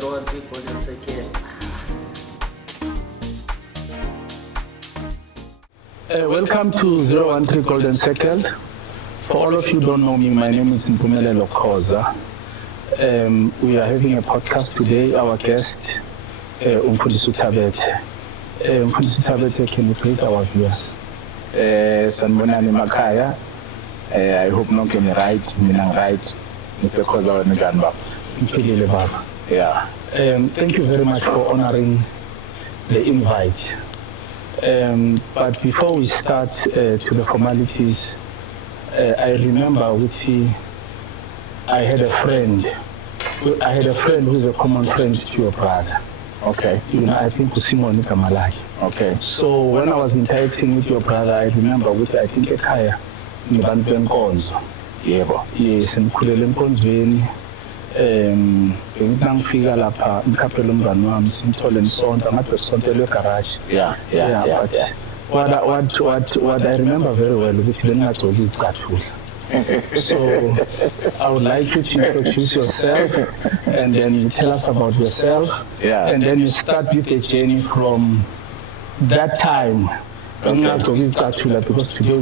013 Golden Circle. Welcome to 013 Golden Circle. For all of you who don't know me, my name is Mpumelelo Khoza. We are having a podcast today. Our guest, Mfundisi Thabethe. Mfundisi Thabethe, can you greet our viewers? Sanibonani emakhaya. I hope nonke ni right, mina right. Mr. Khoza wemngani baba. Mphilile baba. Yeah. Thank you very much for honoring the invite. But before we start to the formalities, I remember I had a friend who's a common friend to your brother. Okay. You know, I think Simon Kamalaki. Okay. So when I was interacting with your brother, I remember I think ekhaya nibantu benkonzo. Yebo. Yes, ngikhulele enkonzweni. Bengifika lapha ngikhaphela umngani wami simthole nisonto ngabe sisontele egarage. Yeah. But what I remember very well ukuthi bengagcoki izicathulo. So I would like you to introduce yourself and then you tell us about yourself. Yeah. And then you start with a journey from that time. Because today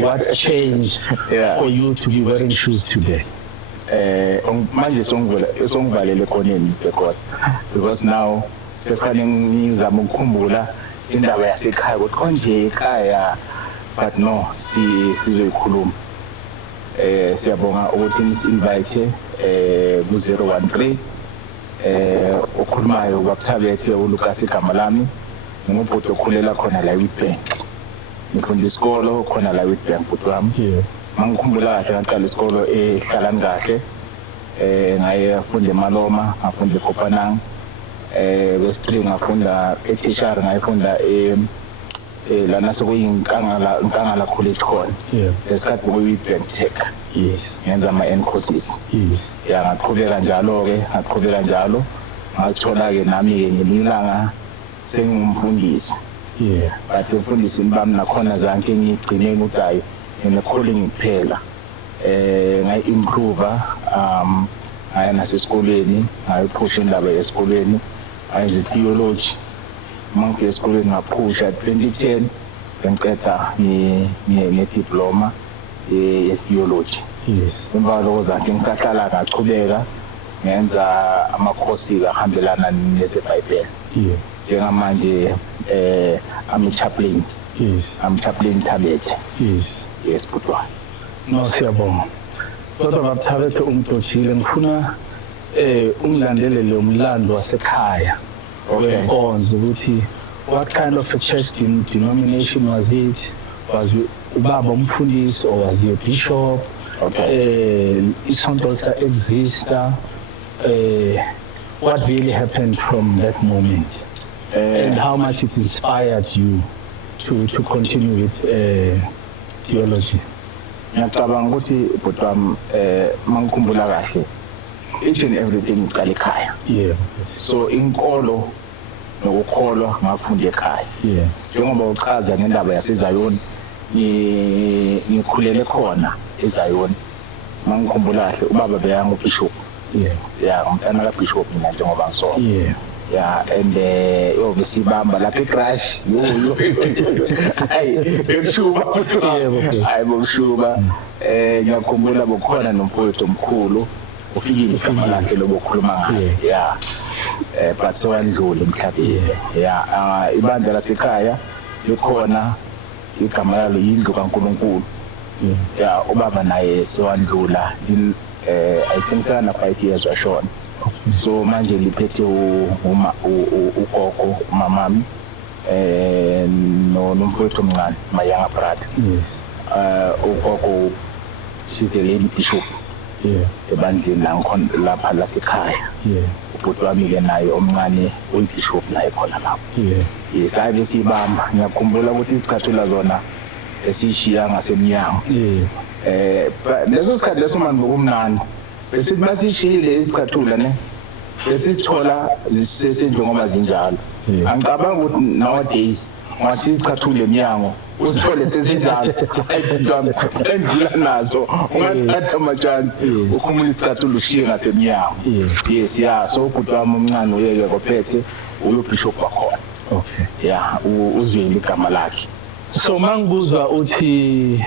what changed for you to be wearing shoes today? Manje songivalele khoneni Mr. Khoza, because now sekufanele ngizama ukukhumbula indaba yasekhaya ukuthi konje ekhaya, but no sizoyikhuluma. Siyabonga ukuthi nisi-invite ku-013 okhulumayo kwaKuthabethe uLucas igama lami. Ngubhuti okhulela khona la eWitbank. Ngifunda isikolo khona la eWitbank bhuti wami. Mangikhumbula kahle ngaqala isikolo eHlalani kahle. Ngaye ngafunda eMaloma, ngafunda eKhopanang. Wesiphi ngafunda eThishari, ngayifunda lana sekuyinkangala college khona. Lesikhathi kwi-Witbank Tech. Yes. Ngenza ama-N courses. Yes. Ya ngaqhubeka njalo. Ngazithola-ke nami-ke ngelilanga sengumfundisi. Yeah. But umfundisi bami nakhona zanke ngigcine ukuthi hayi ngine-calling kuphela. Ngayi-improve ngaya nasesikoleni, ngayiphusha indaba yesikoleni, ngayenza i-theology. Mangifika esikoleni ngaphusha 2010 ngiceda nge-diploma ye-theology. Yes. Emva kwalokho zanke ngisahlala ngachubeka ngenza ama-courses ahambelana nezebhayibheli. Yeah. Njengamanje I'm a chaplain. Yes. I'm chaplain Thabethe. Yes. Yes, butwa. No, siyabonga. Kodwa baba Thabethe umdojile ngifuna ungilandelele umlando wasekhaya. Okay. Wenkonzo ukuthi what kind of a church denomination was it? Was ubaba umfundisi or was he a bishop? Okay. Isonto exista. What really happened from that moment? And how much it inspired you to continue with theology? Ngiyacabanga ukuthi butwa mangikhumbula kahle each and everything iqala ekhaya. Yeah. So inkolo nokukholwa ngafunda ekhaya. Yeah. Njengoba uchaza ngendaba yaseZion, ngikhulele khona eZion. Mangikhumbula kahle ubaba beyanga ubishop. Yeah. Yeah, umntana kaBishop mina njengoba ngisona. Yeah. Yeah, and obviously bamba lapha eCrash. Hayi, ekushuba butwa. Hayi bokushuba. Ngiyakhumbula bokhona nomfowethu omkhulu ufikile igama lakhe lokukhuluma ngaye. Yeah. But sewandlula emhlabeni. Yeah, ibandla lasekhaya likhona igama lalo yindlu kaNkulunkulu. Yeah, ubaba naye sewandlula. I think sana 5 years washona. So manje liphethe ugogo umamami nomfowethu omncane my younger brother. Yes. Ugogo she's the lady bishop. Yeah. Ebandleni lapha lasekhaya. Yeah. Ubhuti wami ke naye omncane uyibishop naye khona lapho. Yeah. Yisabe sibamba ngiyakhumbula ukuthi izicathulo zona esishiya ngasemnyango. Yeah. Leso sikhathi leso manje bokumnandi besithi masishile izicathulo ne besithola zisesenjengoba zinjalo. Angicabanga ukuthi nowadays ngathi izicathulo eminyango usithole sesinjalo ayidwami endlula nazo ungathatha amachance ukhumula isicathulo ushiye ngasemnyango yes yeah so ubudwami omncane uyeke kophethe uyobishop wakhona okay yeah uzwile igama lakhe so mangibuzwa uthi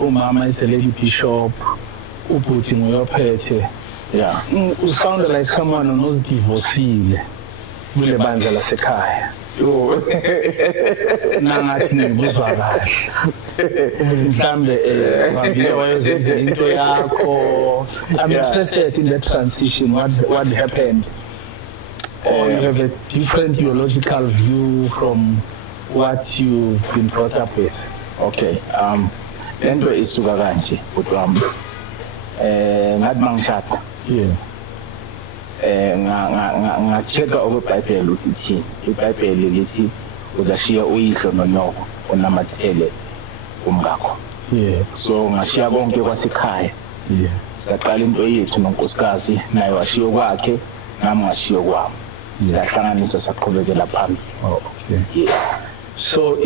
umama is the lady bishop ubhuti nguyophethe yeah you sound like someone who's divorced kule bandla lasekhaya yo nangathi ngibuzwa kahle mhlambe wabile wayezenze into yakho I'm interested in the transition what happened or you have a different theological view from what you've been brought up with okay lento isuka kanje kodwa ngathi mangishada yeah ngacheka okuBhayibheli ukuthi iBhayibheli lithi uzashiya uyihlo nonyoko onamathele umngakho yeah so ngashiya konke kwasekhaya yeah saqala into yethu nonkosikazi naye washiya kwakhe nami ngashiya kwami sahlanganisa saqhubekela phambili okay yes so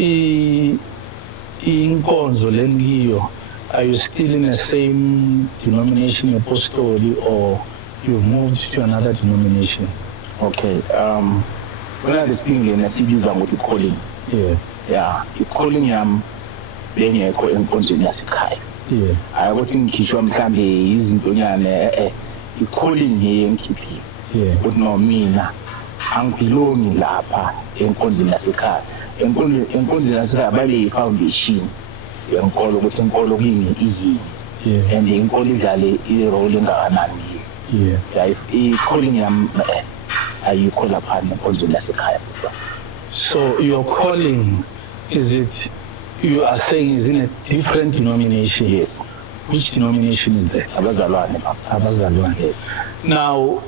inkonzo lengiyo are you still in the same denomination apostolic or you moved to another denomination okay when this thing nasibiza ngokuthi calling yeah i-calling yami bengekho enkonzweni yasekhaya yeah akuthi ngikhishwa mhlambe izintonyane i-calling yengikhiphi ukuthi no mina angibelongi lapha enkonzweni yasekhaya enkonzweni yasekhaya bale i-foundation yenkolo ukuthi inkolo kimi iyini and inkolo idlale i-role engakanani yeah i-calling yami ayikho lapha enkonzweni yasekhaya so your calling is it you are saying is in a different denomination yes which denomination is that abazalwane yes now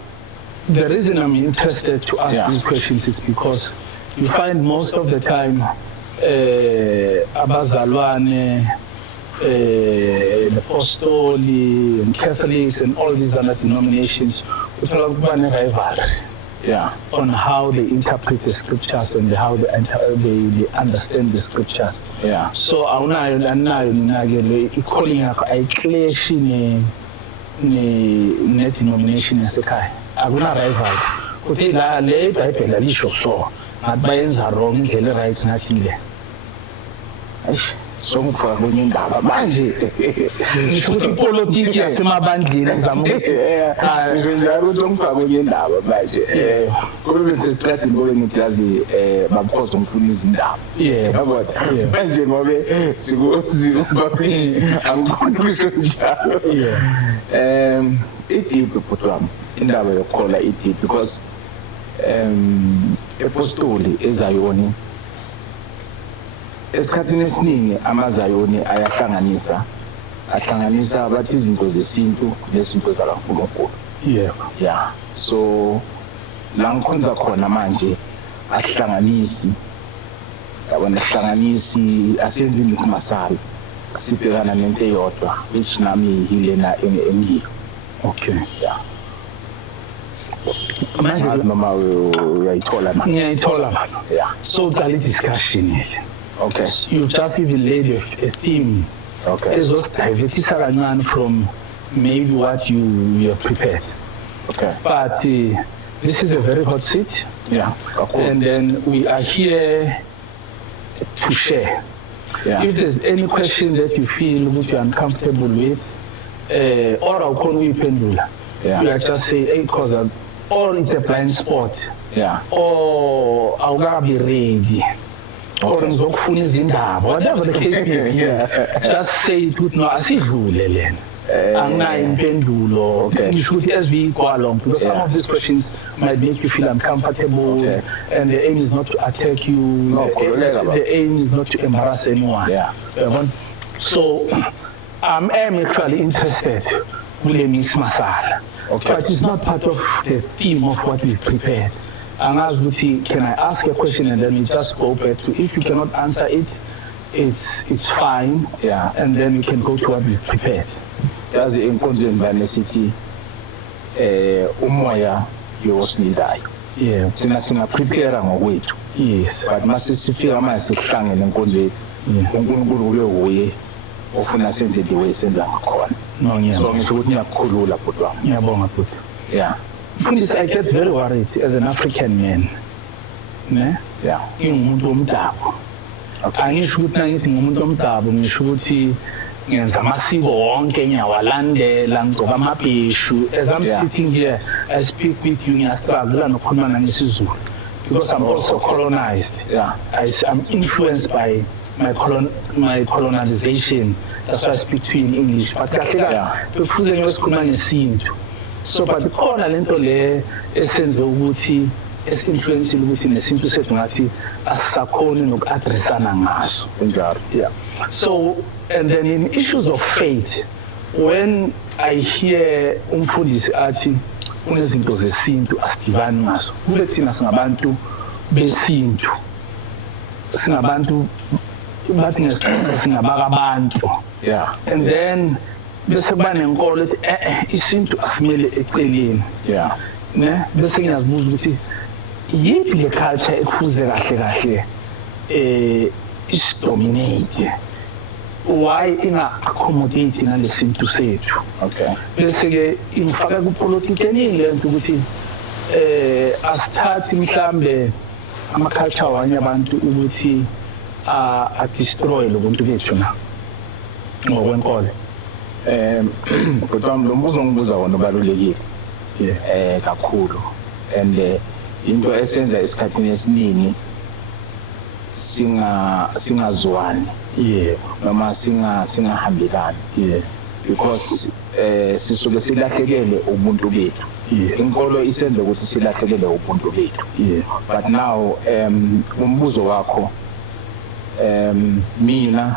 the reason I'm interested to ask these questions is because you find most of the time abazalwane the apostolic and Catholics and all these other denominations uthola kuba ne rivalry on how they interpret the scriptures and how they understand the scriptures so awunayo lanayo ninake le i-calling yakho ayiclash ne denomination yasekhaya akuna rival uthi la le iBhayibheli lisho so ngathi bayenza wrong indlela right ngathi le so ngifaka kwenye indaba manje ngisho ukuthi ipolitiki yasemabandleni zama ukuthi njalo ukuthi ngifaka kwenye indaba manje kube bese ngobe ngiyazi babukhoza ngifuna izindaba yabona manje ngobe sikuzibaphi angikho kusho njalo ideep butwami indaba yokukhola ideep because apostoli ezayoni esikhathini esiningi amazayoni ahlanganisa abathi izinto zesintu nezinto zakaNkulunkulu yeah so la ngikhonza khona manje ahlanganisi yabona ahlanganisi asenze imithi masala sibhekana nento eyodwa which nami yilena engiyo okay yeah manje noma uyayithola manje ngiyayithola yeah so uqala discussion here. Okay. You just even laid a theme. Okay. It's just divertisa kancane from maybe what you have prepared. Okay. But this is a very hot seat. Yeah. Cool. And then we are here to share. Yeah. If there's any question that you feel that you're uncomfortable with, or I'll call you pendula. Yeah. You are just say, hey, cause or it's a blind spot. Yeah. Or I'll be ready. Or ngizokufuna izindaba whatever the case may be just say it with no asidlule lena anginayo impendulo ngisho ukuthi as we go along because some of these questions might make you feel uncomfortable and the aim is not to attack you the aim is not to embarrass anyone so I'm actually interested kule mix masala but it's not part of the theme of what we've prepared. Can I ask a question and then we just go back to if you cannot answer it, it's fine. Yeah. And then we can go to what we've prepared. Yazi enkonzweni baNesithi umoya yosinidayo. Yeah. Thina singa prepare ngokwethu. Yes. But mase sifika manje sikuhlangene enkonzweni uNkulunkulu kube uye ofuna senze the way senza ngakhona. No, So ngisho ukuthi ngiyakukhulula bhuti wami. ngiyabonga bhuti. Yeah. Mfundisi, I get very worried as an African man. Ne? Yeah. Ngingumuntu womdabu. Angisho ukuthi nangithi ngumuntu womdabu, ngisho ukuthi ngenza amasiko wonke ngiyawalandela, ngigcoka amabheshu. As I'm sitting here, I speak with you, ngiyastruggle nokukhuluma nangesizulu because I'm also colonized. Yeah. I'm influenced by my colonization. That's why I speak to you in English. But kufuze ngiyosikhuluma ngesintu. So but khona lento le esenze ukuthi esi-influence ukuthi nesintu sethu ngathi asisakhoni noku-addressana ngaso. Yeah. So, and then in issues of faith, when I hear umfundisi athi kunezinto zesintu asidivani ngaso, kube thina singabantu besintu, singabantu bathi ngesixhosa singabakabantu. Yeah. And then bese kuba nenkolo ethi isintu asimele eceleni. Yeah. Ne? Bese ngiyazibuza ukuthi yiphi le culture ekufuze kahle isidominate, why inga-accommodate ngalesintu sethu. Okay. Bese-ke ingifaka kupolitiki eningi le nto ukuthi asithathi mhlambe ama-culture wanye abantu ukuthi a-destroy lo buntu bethu na ngokwenkolo. Kodwa lo mbuzo ngibuza wona ubalulekile. Yeah. Kakhulu. And into esenza isikhathini esiningi singazwani. Yeah. Noma singahambelani. Yeah. Because sisuke silahlekele ubuntu bethu. Yeah. Inkolo isenza ukuthi silahlekele ubuntu bethu. Yeah. But now umbuzo wakho mina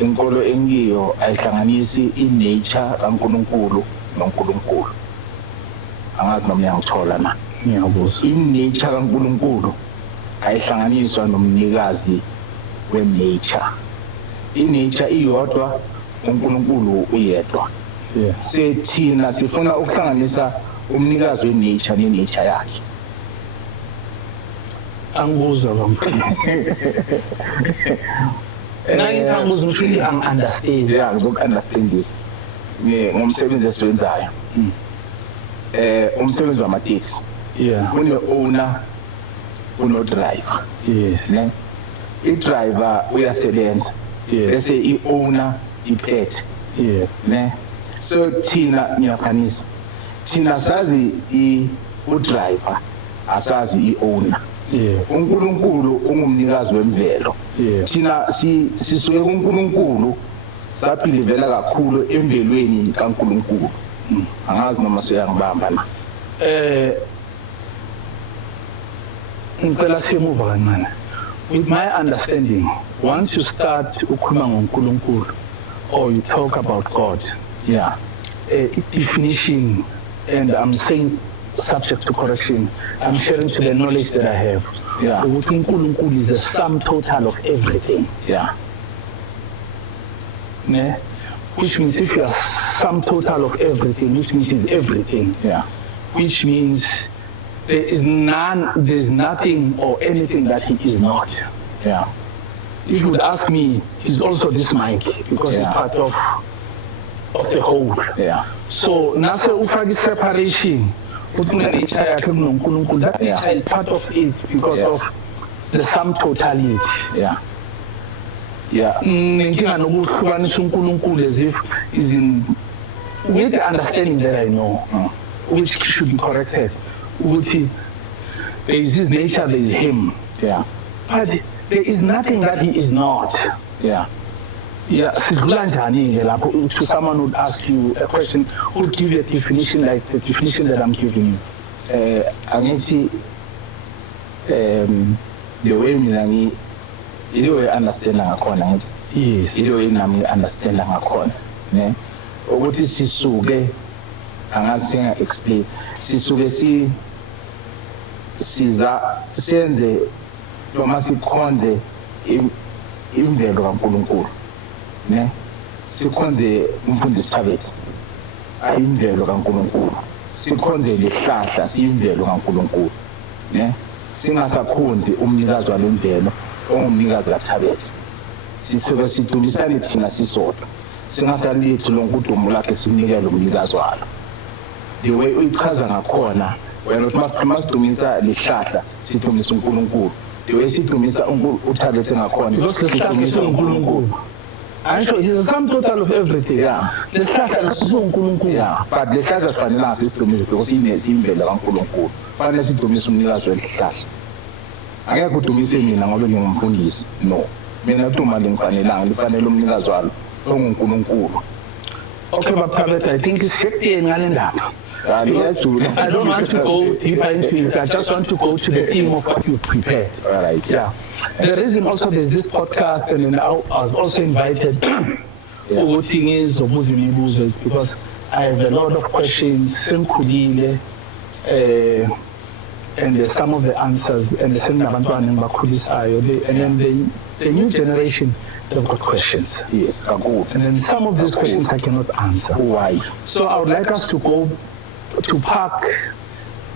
inkolo engiyo ayihlanganisi inature kaNkulunkulu noNkulunkulu. Angazi noma ngiyangithola na. Ngiyabuza. Inature kaNkulunkulu ayihlanganiswa nomnikazi wenature. Inature iyodwa, uNkulunkulu uyedwa. Yeah. Sethina sifuna ukuhlanganisa umnikazi wenature nenature yakhe. Angibuzwa bamfundisi. Nangithi ukuthi ang-understand. Yeah, ngizoku-understand this. Ngomsebenzi esiwenzayo. Umsebenzi wamateksi. Yeah. Kune-owner, kuno-driver. Yes. Ne? I-driver uyasebenza. Yes. Bese i-owner iphethe. Yeah. Ne? So thina ngiyafanisa. Thina sazi u-driver, asazi i-owner. Yeah. uNkulunkulu ungumnikazi wemvelo. Yeah. Thina sisuke kuNkulunkulu saphilivela kakhulu emvelweni kaNkulunkulu. Angazi noma siyangibamba na. Ngicela simuva kancane. With my understanding, once you start ukukhuluma ngoNkulunkulu or you talk about God, Yeah. Definition, and I'm saying subject to correction, I'm sharing to the knowledge that I have. Yeah. Ukuthi uNkulunkulu is the sum total of everything. Yeah. Ne? Which means if you are sum total of everything, which means he's everything. Yeah. Which means there's nothing or anything that he is not. Yeah. If you would ask me, he's also this mic because he's Yeah. part of the whole. Yeah. So nase ufaki separation, nature yakhe kunoNkulunkulu, that Yeah. nature is part of it because Yeah. of the sum totality. Yeah. Yeah. Nginkinga nokuhlukanisa uNkulunkulu as if is in with the understanding that I know, which should be corrected. Ukuthi there is his nature, there is him. Yeah. But there is nothing that he is not. Yeah. Yeah, sidlula njani-ke lapho to someone would ask you a question, would give you a definition like the definition that I'm giving you. Angithi the way mina ile way understand ngakhona ngithi Yes. ile way nami understand ngakhona, ne? Ukuthi sisuke angazi singa explain, sisuke siza senze noma sikhonze imvelo kaNkulunkulu, ne? Sikhonze umfundisi Thabethe ayimvelo kaNkulunkulu, sikhonze lehlahla siyimvelo kaNkulunkulu, ne? Singasakhonzi umnikazi walemvelo ongumnikazi kaThabethe, sithoke sidumisane thina sisodwa singasalithi lonkudumo lakhe simnikele umnikazi walo the way uyichaza ngakhona wena uthi masidumisa lihlahla sidumisa uNkulunkulu the way sidumisa uThabethe ngakhona sidumisa uNkulunkulu. Actually, he's the sum total of everything. Yeah. Lesihlahla uNkulunkulu. Yeah, but lehlahla sifanele sidumise because inesimvelo kaNkulunkulu. Fanele sidumise umnikazi welihlahla. Angeke udumise mina ngoba ngingumfundisi. No. Mina uThuma lingifanelanga lifanele umnikazi walo onguNkulunkulu. Okay, Babethe, I think it's ngale ndaba. I don't want to go deeper into it. I just want to go to the theme of what you prepared. All right. Yeah. The reason also there's this podcast, and then I was also invited is because I have a lot of questions, and some of the answers, and then the new generation, they've got questions. Yes, good. And then some of these questions I cannot answer. Why? So I would like us to go to park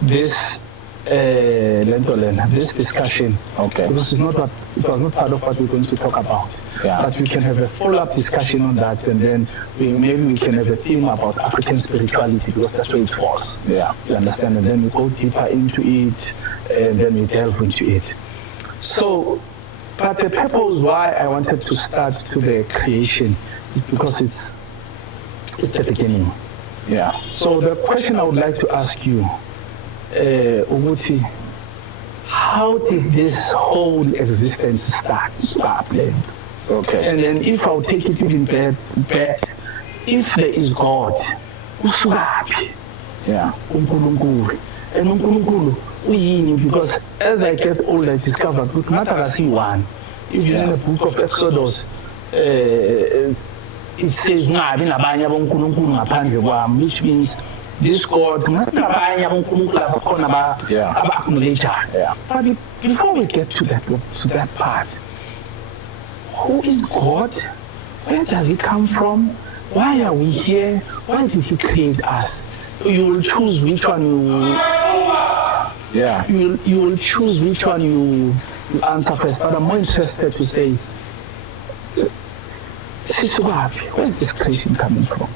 this this discussion. Okay. Because it was not part of what we're going to talk about. Yeah. But we can have a follow-up discussion on that, and then maybe we can have a theme about African spirituality, because that's where it falls. Yeah. You understand? And then we go deeper into it, and then we delve into it. So, but the purpose why I wanted to start to the creation is because it's the beginning. Yeah. So the question I would like to ask you, Uguti, how did this whole existence start? Okay. And then if I'll take it even back, if there is God, usukapi? Yeah. uNkulunkulu. And uNkulunkulu uyini, because as I get older I discovered that not akasi one. Even in the book of Exodus, it says which means this God Yeah. But before we get to that part, who is God? Where does he come from? Why are we here? Why did he create us? You will choose which one you will choose which one you answer first, but I'm more interested to say, where's this creation coming from?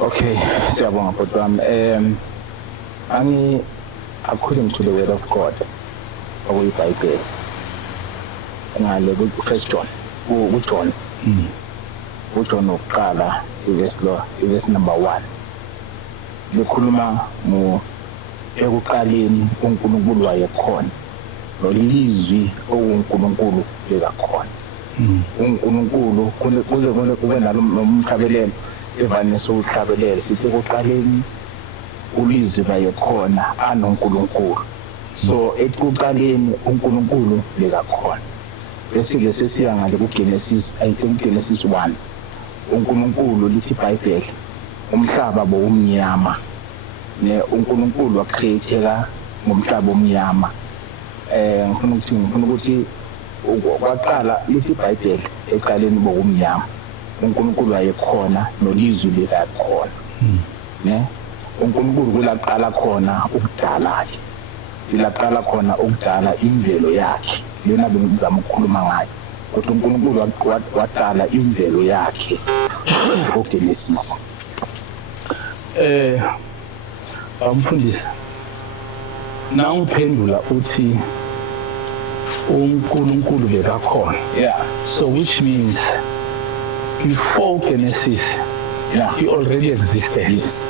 Okay, siyabonga bhuti wami. According to the word of God, okuyiBhayibheli, ngale ku-1 John, uJohn wokuqala ivesi number 1 likhuluma ekuqaleni uNkulunkulu wayekhona, nolizwi okuNkulunkulu lekakhona. uNkulunkulu kuze kube nomhlabelelo evane sokuhlabelela sithi ekuqaleni ulizwi bayekhona anoNkulunkulu. So ekuqaleni uNkulunkulu lekakhona. Bese-ke sesiya ngale kuGenesis, I think Genesis 1. uNkulunkulu lithi iBhayibheli umhlaba bowumnyama, uNkulunkulu wacreateka ngomhlaba omnyama. Ngifuna ukuthi kwaqala lithi iBhayibheli eqaleni bowumnyama, uNkulunkulu wayekhona nolizwi likakhona. uNkulunkulu kulaqala khona ukudala-ke, ilaqala khona ukudala imvelo yakhe, lena bengizama ukukhuluma ngayo. Kodwa uNkulunkulu wadala imvelo yakhe ngoGenesis. Bamfundisa na uphendula uthi uNkulunkulu bekakhona. Yeah. So which means before Genesis, he already existed. Yes.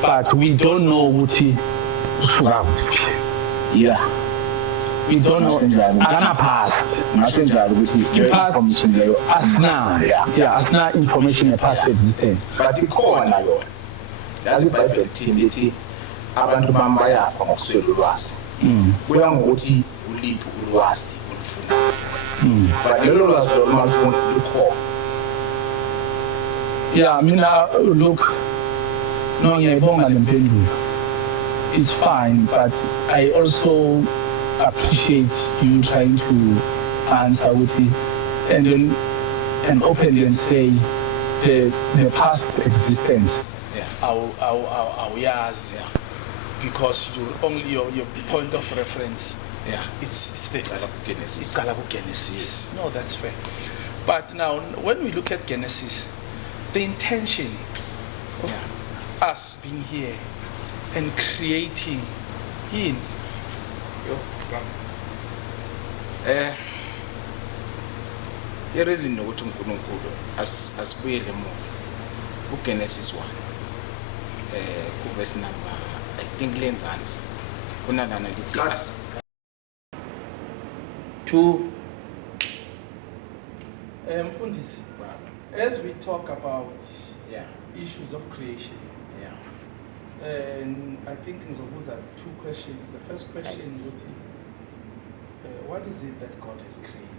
But we don't know uthi usuka kuphi. Yeah. We don't know. Akana past. Ngasenjalo ukuthi information leyo asina. Yeah, asina information past existence. But ikhona yona. Yazi iBhayibheli ithi abantu bayafa ngokuswela ulwazi. Kuya ngokuthi uliphi ulwazi olufunayo. But lelo lwazi lolufuna lukhona. Yeah, I mean, look, no, ngiyayibonga lempendulo. It's fine, but I also appreciate you trying to answer with it and openly and say the past existence. Yes, because your point of reference. Yeah. It's Genesis. Yes. No, that's fair. But now, when we look at Genesis, the intention of us being here and creating in ireason nokuthi uNkulunkulu asibuyele emuva uGenesis 1 kuverse number I think lenzansi kunalana lithi us 2 Mfundisi, as we talk about issues of creation, and I think ngizobuza 2 questions. The first question would be, what is it that God has created?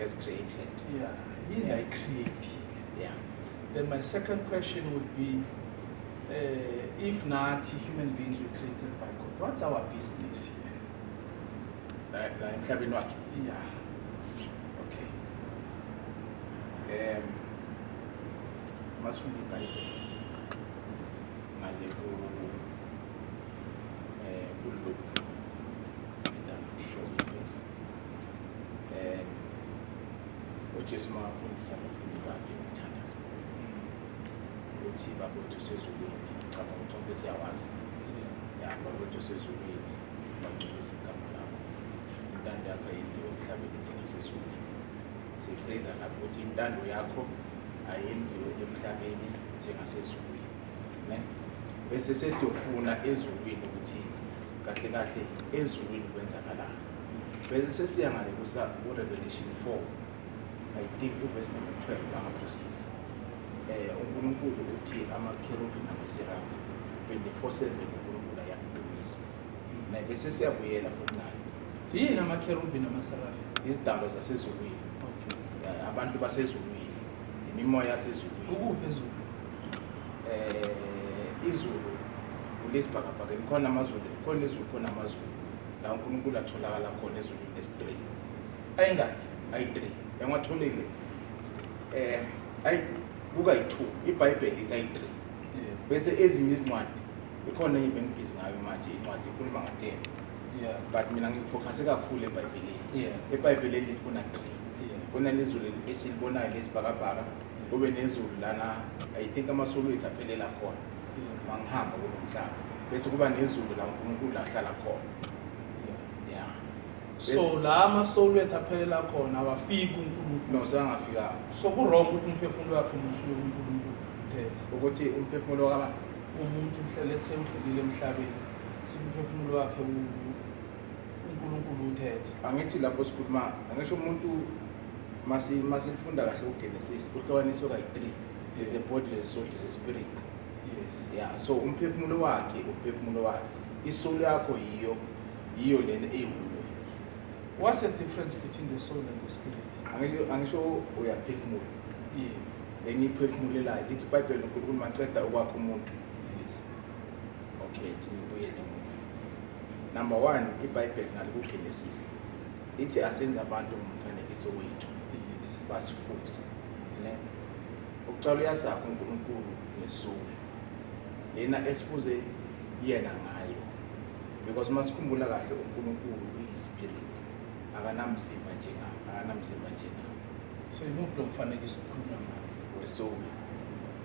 Has created. Yeah, He like created. Yeah. Then my second question would be, if not human beings were created by God, what's our business here? Yeah. Okay. Must read the Bible. Which is my fundisa ngakhe ngithandaza ukuthi babothu sezulwini ngicabanga ukuthi onke siyawazi babothu sezulwini bangcwelisa igama lakho intando yakho ayenziwe emhlabeni njengasezulwini sifreza lapho ukuthi intando yakho ayenziwe emhlabeni njengasezulwini ne bese sesiyofuna ezulwini ukuthi kahle kahle ezulwini kwenzakalani bese sesiya ngale ku Revelation 4 I think verse number 12 angaphosisi uNkulunkulu uthi amakherubi namaserafi 24/7 uNkulunkulu ayamdumisa naye bese siyabuyela futhi naye yini amakherubi namaserafi izidalwa zasezulwini abantu basezulwini imimoya yasezulwini ukuphi ezulu izulu kulesibhakabhaka khona amazulu khona izulu khona amazulu la uNkulunkulu atholakala khona ezulwini lesi3 ayingaki ayi3 engatholile buka yi2 iBhayibheli ithi ayi3 bese ezinye izincwadi ikhona enye bengibhizi ngayo manje incwadi ikhuluma nga10 but mina ngifocuse kakhulu eBhayibhelini eBhayibhelini lithi kuna 3 kunelizulu esilibonayo lesibhakabhaka kube nezulu lana I think amasolo ethu aphelela khona mangihamba kulomhlaba bese kuba nezulu la uNkulunkulu ahlala khona. So la amasolo ethu aphelela khona awafiki uNkulunkulu. No, sangafika. So ku wrong ukuthi umphefumulo wakhe usuke uNkulunkulu kuphela. Ukuthi umphefumulo wakhe umuntu mhlele semdlulile emhlabeni. Simphefumulo wakhe uNkulunkulu uthethe. Angithi lapho sikhuluma angisho umuntu masifunda kahle uGenesis kuhlukaniswa kayi3. There's a body, there's a soul, there's a spirit. Yes. Yeah, so umphefumulo wakhe isoul yakho yiyo lena eyiwo. What's the difference between the soul and the spirit? Angisho uyaphefumula. Yeah. Lenye iphefumulelayo lithi iBhayibheli uNkulunkulu maceda ukwakha umuntu. Yes. Okay, thibuyele. Number 1, iBhayibheli nalo kuGenesis lithi asenze abantu ngomfanekiso wethu. Yes. Basifuze. Ne? Ukucala uyasakho uNkulunkulu nesoul. Lena esifuze yena ngayo. Because masikhumbula kahle uNkulunkulu uyispirit. Akanamzimba njengami. So you don't umfanekiso ukhuluma wesoul.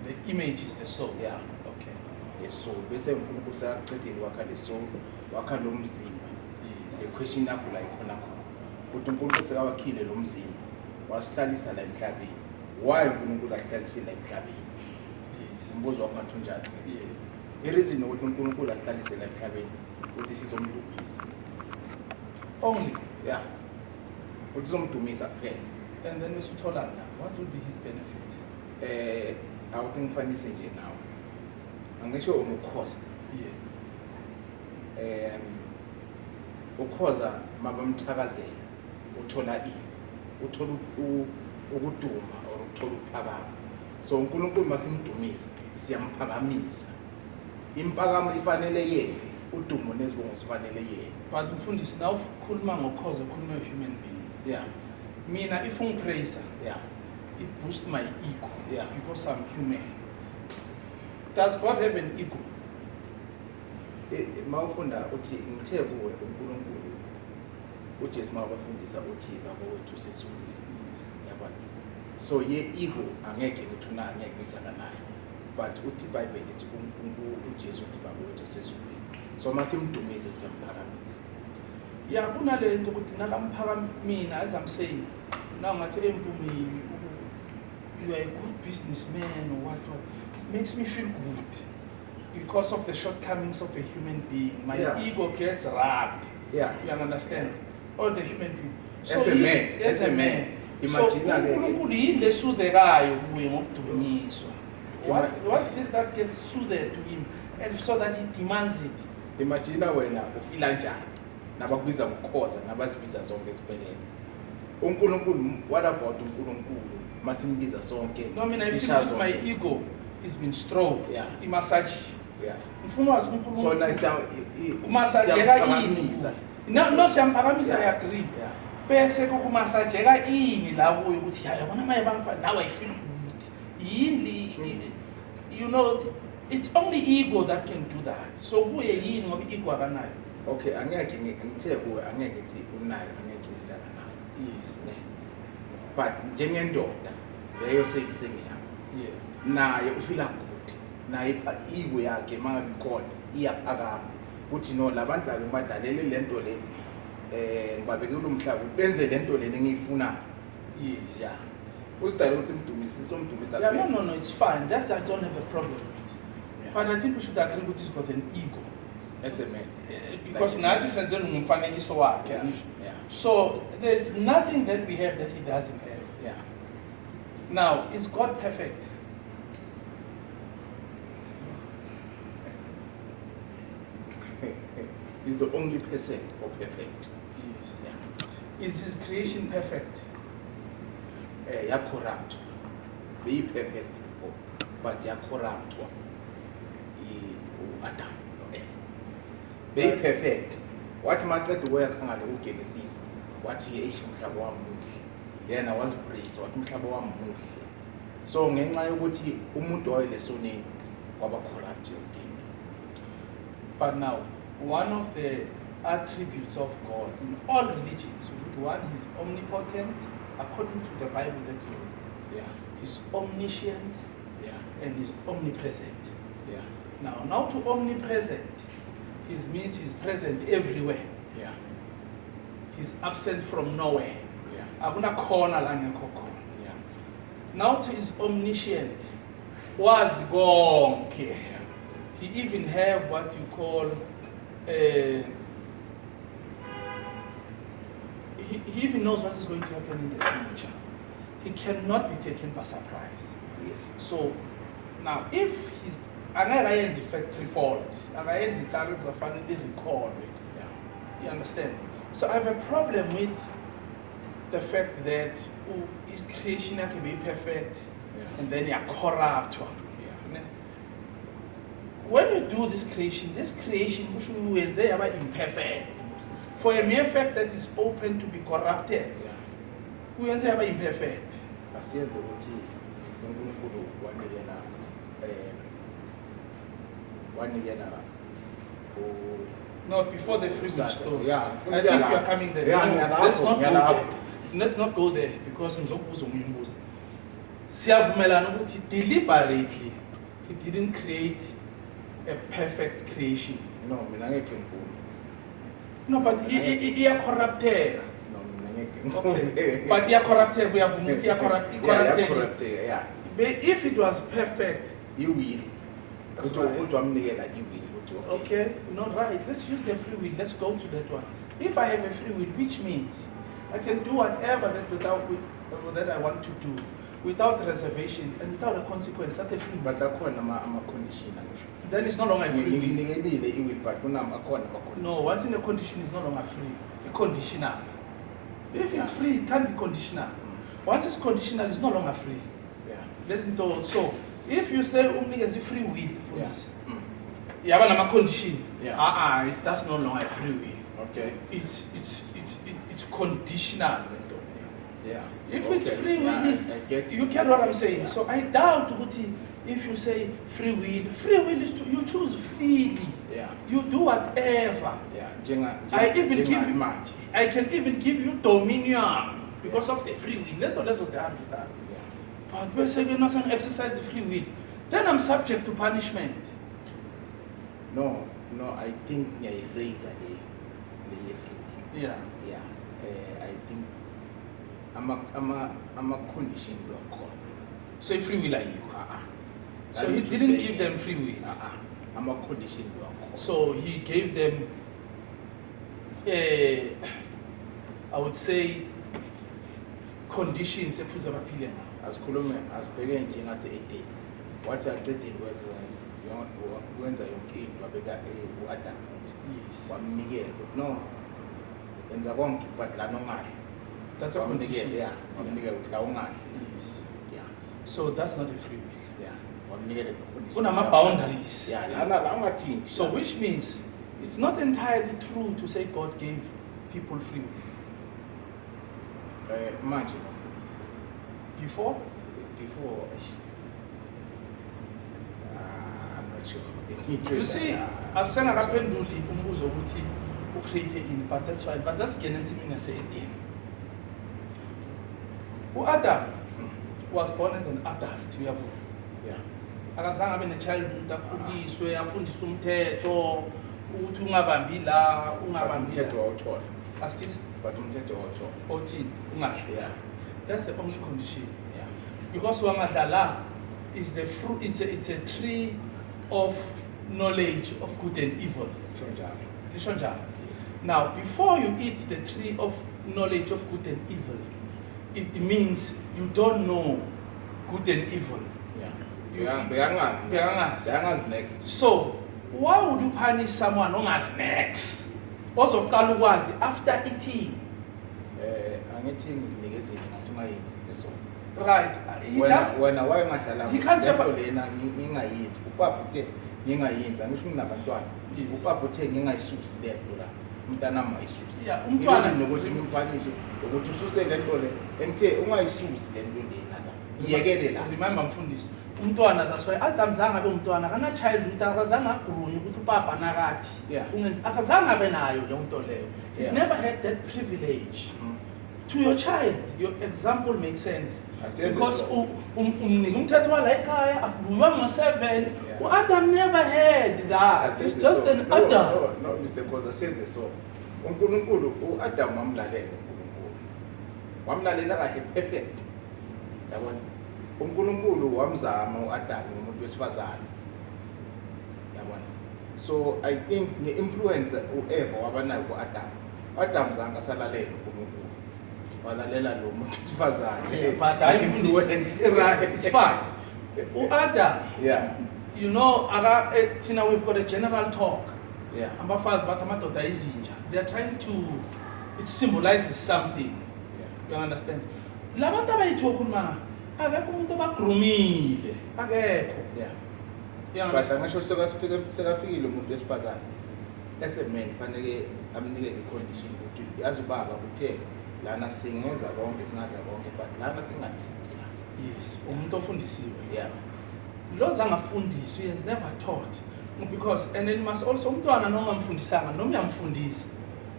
The image is the soul. Yeah. Okay. Yesoul. Bese uNkulunkulu sayaqedile wakha lesoul, wakha lo mzimba. Yes. The question yakho la ikhona khona. Ukuthi uNkulunkulu sekawakhile lo mzimba. Wasihlalisa la emhlabeni. Why uNkulunkulu ahlalise la emhlabeni? Yes. Umbuzo wakho athunjani? Yeah. I-reason ukuthi uNkulunkulu ahlalise la emhlabeni ukuthi sizomdumisa. Only. Yeah. Ukuthi sizomdumisa kuphela. And then mesuthola la, what will be his benefit? Awuthi ngifanise nje nawe. Angisho umkhoza. Yeah. Ukhoza mabamthakazela uthola uthola ukuduma or uthola ukuphakama. So uNkulunkulu masimdumisa siyamuphakamisa. Impakamo ifanele yena, udumo nezibongo zifanele yena. But mfundisi now ukhuluma ngokhoza ukhuluma human being. Yeah. Mina if ungipraise, yeah, it boosts my ego. Yeah. Because I'm human. Does God have an ego? Mawufunda uthi ngithe kuwe uNkulunkulu uJesu mabafundisa uthi baba wethu sezulwini yabona. So ye ego angeke uthuna angeke ngithandanayo. But uthi iBhayibheli lithi uJesu uthi baba wethu sezulwini. So masimdumise siyamphakamise. Yeah, kunalento ukuthi nakamphakamina, as I'm saying, now ngathi empumile, you are a good businessman or what, it makes me feel good because of the shortcomings of a human being. My ego gets rubbed. Yeah. You understand? All the human being. As a man. Imagine uNkulunkulu yini lesudekayo kuye ngokudunyiswa. What is that gets soothed to him and so that he demands it? Imagine wena ufila njani nabakubiza ukukhoza nabazibiza zonke esiphelele. uNkulunkulu, what about uNkulunkulu? Masimbiza sonke. No, I mean, I feel that my ego is being stroked. Yeah. Imassage. Yeah. Mfuna wazi uNkulunkulu. So nice kumasajeka yini? No siyamphakamise, I agree. Yeah. Bese kumasajeka yini la kuyo ukuthi hayi yabona maye bangipha now I feel good. Yini, you know, it's only ego that can do that. So kuye yini ngoba ego akanayo. Okay, angeke ngithe kuwe angeke ngithi unayo angeke ngithatha nayo. Yes. But njengendoda leyo sengiyami. Yeah. Naye ufila good. Naye ego yakhe mangabikhona iyaphakama. Uthi no labantu labo ngibadalele lento le ngibabekela umhlaba benze lento le engiyifuna. Yes. Yeah. Usidala ukuthi umdumisa. Yeah, no, it's fine. That I don't have a problem with. Yeah. But I think we should agree with this got an ego. As a man. Because nathi senze ngumfanekiso wakhe. Yeah. So there's nothing that we have that he doesn't have. Yeah. Now, is God perfect? He's the only person or perfect. Yes. Yeah. Is his creation perfect? You're corrupt. Be perfect before, but you're corrupt. Adam, no Eve. Be perfect. What matter to work on the Genesis? What he is umhlaba wamuhle. Yena was praise what umhlaba wamuhle. So ngenxa yokuthi umuntu wayelesonini kwaba corrupt yonke. But now, one of the attributes of God in all religions, one is omnipotent, according to the Bible that you read. Yeah. He's omniscient, Yeah. and he's omnipresent. Yeah. Now to omnipresent, it means he's present everywhere. Yeah. He's absent from nowhere. Yeah. Akuna khona la ngekho khona. Yeah. Now to his omniscient, wazi konke. He even have what you call he even knows what is going to happen in the future. He cannot be taken by surprise. Yes. So now if he's angakayenzi factory fault, akayenzi targets are finally recalled. Yeah. You understand? So I have a problem with the fact that his creation can be perfect, Yeah. and then you are corrupt. Yeah. When you do this creation we are imperfect. For a mere fact that is open to be corrupted, Yeah. we are imperfect. Asiyenze ukuthi uNkulunkulu wanikela No, before the free will story. Yeah. I think you are coming there. Yeah, No, let's not go there. Let's not go there because ngizokubuza omunye umbuzo. Siyavumelana ukuthi deliberately he didn't create a perfect creation. No, mina ngeke ngivume. No, but iya corrupteka. No, mina ngeke Okay. ngivume. But iya corrupteka, uyavuma ukuthi iya corrupteka. corrupteka, yeah. But if it was perfect, Iwili. Ukuthi wamnikela iwili ukuthi okay, not right. Let's use the free will. Let's go to that one. If I have a free will, which means I can do whatever that I want to do without reservation and without a consequence. That's a free will. But akhona ama-condition angisho. Then it's no longer a free will. Nginikelile iwili but akhona ama-condition. No, once in a condition is no longer free. It's conditional. If it's free, it can't be conditional. Once it's conditional, it's no longer free. Yeah. Listen to so. If you say only as a free will for Yeah. this, you have a condition. Yeah. That's no longer a free will. Okay. It's conditional. Yeah. If Okay. it's free will, Yeah, it's, I get you get what I'm saying. Yeah. So I doubt Uti if you say free will is you choose freely. Yeah. You do whatever. Yeah. I can even give you dominion because of the free will. Let's say but basically not exercise the free will. Then I'm subject to punishment. No, I think I phrase the free will. Yeah. I think I'm a condition to call. So free will are you? So he didn't give them free will. I'm a condition to call. So he gave them I would say conditions ekufuze baphile ngazo. Asikhulume njengase-Eden. Wathi aqedile wenza yonke into wabeka u-Adam wamnikela ukuthi no yenza konke but la nongahle. That's a condition. Yeah, wamnikela ukuthi la ungahle. Yes. Yeah. So that's not a free will. Yeah. Wamnikela condition. Kunama boundaries. Yeah, la ungathinti. So which means it's not entirely true to say God gave people free will. Manje Before? I'm not sure. You see, asengakaphenduli umbuzo ukuthi ucreate ini, but that's fine. But that's genensimini yase-Eden. U-Adam was born as an adult, uyabona. Yeah. Akazange abe ne-childhood akhuliswe afundiswe umthetho ukuthi ungabambi la ungabambi la. Umthetho awuthola. Asikisi But umthetho awuthola. othini ungahle. Yeah. That's the only condition. Yeah. Because wangadlala is the fruit. It's a tree of knowledge of good and evil. Lisho njalo. Now, before you eat the tree of knowledge of good and evil, it means you don't know good and evil. Yeah. Beyangazi next. So, why would you punish someone who has next? Also, ukwazi after eating. Angithi nginikeze ngathi ungayenzi leso. Right. Wena wayengahlala He can't say lena ngingayenzi. Upapa uthe ngingayenzi angisho nginabantwana. Upapa uthe ngingayisusi le nto la. Umntana mayisusi. Yeah, umntwana nokuthi ngimfanishe ukuthi ususe le nto le. Engithe ungayisusi le nto lena la. Iyekele la. Remember mfundisi. Umntwana that's why Adam zange abe umntwana kana childhood akazange agrune ukuthi upapa nakathi. Yeah. Akazange abe nayo le nto leyo. He Yeah. never had that privilege. To your child, your example makes sense. Because umthetho wala ekhaya akubuywa ngo-7. Adam never had that. It's just an Adam. No, Mr. Khoza senze so. uNkulunkulu uAdam wamlalela uNkulunkulu. Wamlalela kahle perfect. Yabona? uNkulunkulu wamzama uAdam umuntu wesifazane. Yabona? So I think nge-influence uEva wabanayo kuAdam. uAdam zange asalalela uNkulunkulu. Walalela lo muntu wesifazane. But I influence. It's fine. uAdam. Yeah. You know, Tina, we've got a general talk. Yeah. Abafazi bathi amadoda izinja. They are trying to, it symbolizes something. Yeah. You understand? Labantu abayitho khuluma akekho umuntu obagrumile. Akekho. Yeah. You Base understand? ngisho sekafikile umuntu wesifazane. Ese man fanele amnike i-condition ukuthi yazi ubaba uthe lana singenza konke singadla konke but lana singathinti la. Yes. Umuntu ofundisiwe. Yeah. Those angafundiswa, he has never taught. Because and then must also umntwana noma mfundisanga noma uyamfundisa.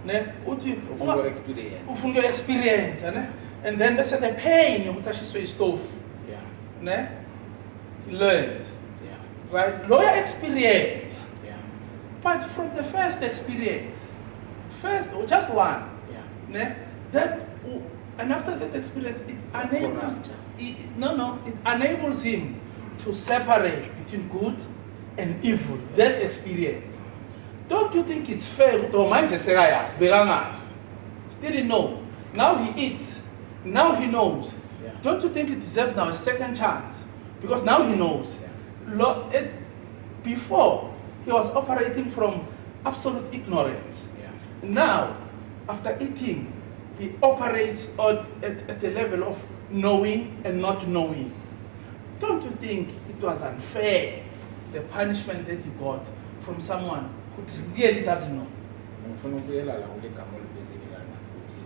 Ne? Uthi Ufuna experience. ufuna experience, ne? And then they say the pain yokuthi ashiswe istove. Yeah. Ne? He learns. Yeah. Right? Lawyer experience. Yeah. But from the first experience, just one, Yeah. ne? That and after that experience, it enables it enables him to separate between good and evil. That experience. Don't you think it's fair to manje sekayas bekangazi? Didn't know. Now he eats. Now he knows. Yeah. Don't you think it deserves now a second chance? Because now he knows. Yeah. Before, he was operating from absolute ignorance. Yeah. Now, after eating, he operates at a level of knowing and not knowing. Don't you think it was unfair, the punishment that he got from someone who really doesn't know? Ngifuna ukuyela la kule gama olibhezelelana ukuthi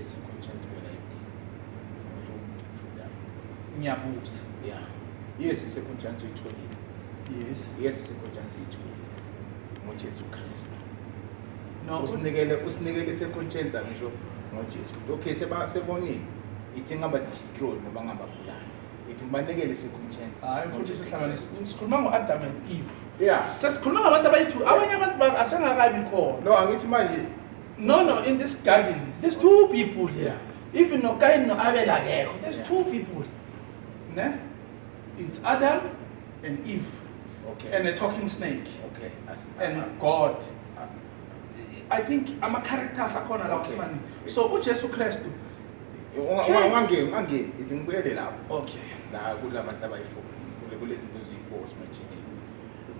esi conscience wena idini. Ngiyabuza. Yeah. Yes, second chance uyitholile. Yes. Yes, second chance uyitholile. NgoJesu Kristu. No. Usinikele second chance ngisho ngoJesu. Okay, sebonile. Ithi ngaba destroy noma ngababulala. Ithi ngibanikele second chance. Hayi mfundisi sihlanganisa. Sikhuluma ngo-Adam and Eve. Yeah. Sesikhuluma ngabantu abayi-2. Abanye abantu asengakabi khona. No, angithi manje No, in this garden, there's 2 people here. Even no Cain no Abel akekho. There's 2 people. Ne? It's Adam and Eve. okay. And a talking snake. Okay. And God. I think I'm a character akhona la kusimani. So uJesu Kristu. Wange ithi ngibuyele lapho. Okay. La kulabantu abayi4. Kulezi zinto eziyi4 simanje.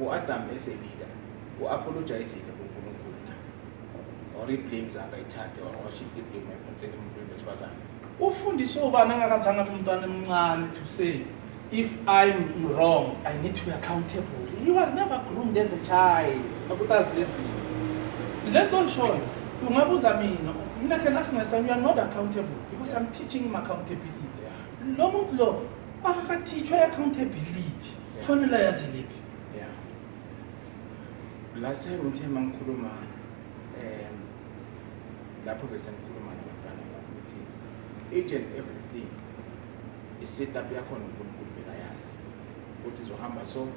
U-Adam eselida. U-apologize kuNkulunkulu na. Or blames akayithathe or shift the blame ephathele umuntu wesifazane. Ufundiswe ubani angakazange abe umntwana emncane to say if I'm wrong I need to be accountable. He was never groomed as a child. Akutazi lezi. Let don't show. Ungabuza mina can ask myself, you are not accountable because I'm teaching him accountability. Lo muntu lo akakateachwa accountability. Fanele yazilephi. Yeah. Last time ngithe mangikhuluma lapho bese ngikhuluma nabantwana bami ukuthi each and everything is set up yakho noNkulunkulu bekayazi. Ukuthi izohamba so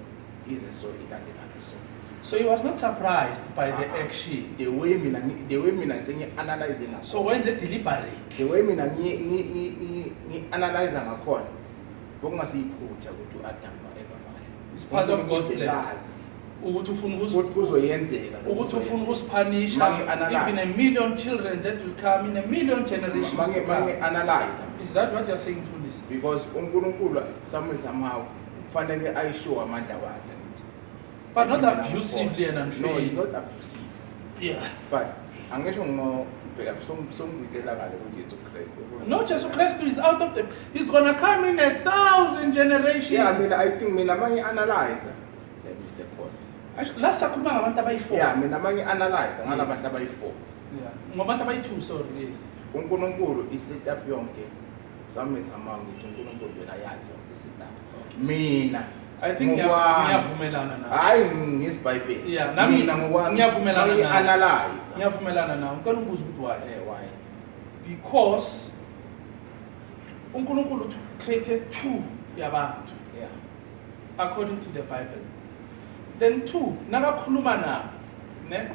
ize so ilandelane so. So he was not surprised by the action. The way mina sengi-analyze ngakhona. So when they deliberate. The way mina ngi-analyze ngakhona bokungasiyiphutha ukuthi u-Adam no-Eva kahle. It's part of God's plan. Ukuthi ufuna kuzoyenzeka. Ukuthi ufuna ukusiphanisha even 1 million children that will come in 1 million generations. Mangi-analyze. Is that what you are saying, Fundisi? Because uNkulunkulu somehow kufanele ayishow amandla wakhe. But not abusively and unfairly. No, it's not abusive. Yeah. But angisho ngibheka songibisela ngale kuJesu Kristu. No, Jesus Christ is out of the. He's gonna come in 1,000 generations. Yeah, I think mina mangi-analyze. Mr. Khosi. Last sakhuluma ngabantu abayi-4. Yeah, mina mangi-analyze ngalabantu abayi-4. Yeah. Ngabantu abayi-2, sorry, yes. uNkulunkulu i-setup yonke sami ngithi uNkulunkulu uyayazi yonke i-setup. Mina I think ngiyavumelana nawe. Hayi ngisibhayibheli. Yeah, nami ngiyavumelana nawe. Analyze. Ngiyavumelana nawe. Ngicela ukubuza ukuthi why? Why? Because uNkulunkulu created 2 yabantu. Yeah. According to the Bible. Then 2, nakakhuluma nabo, ne?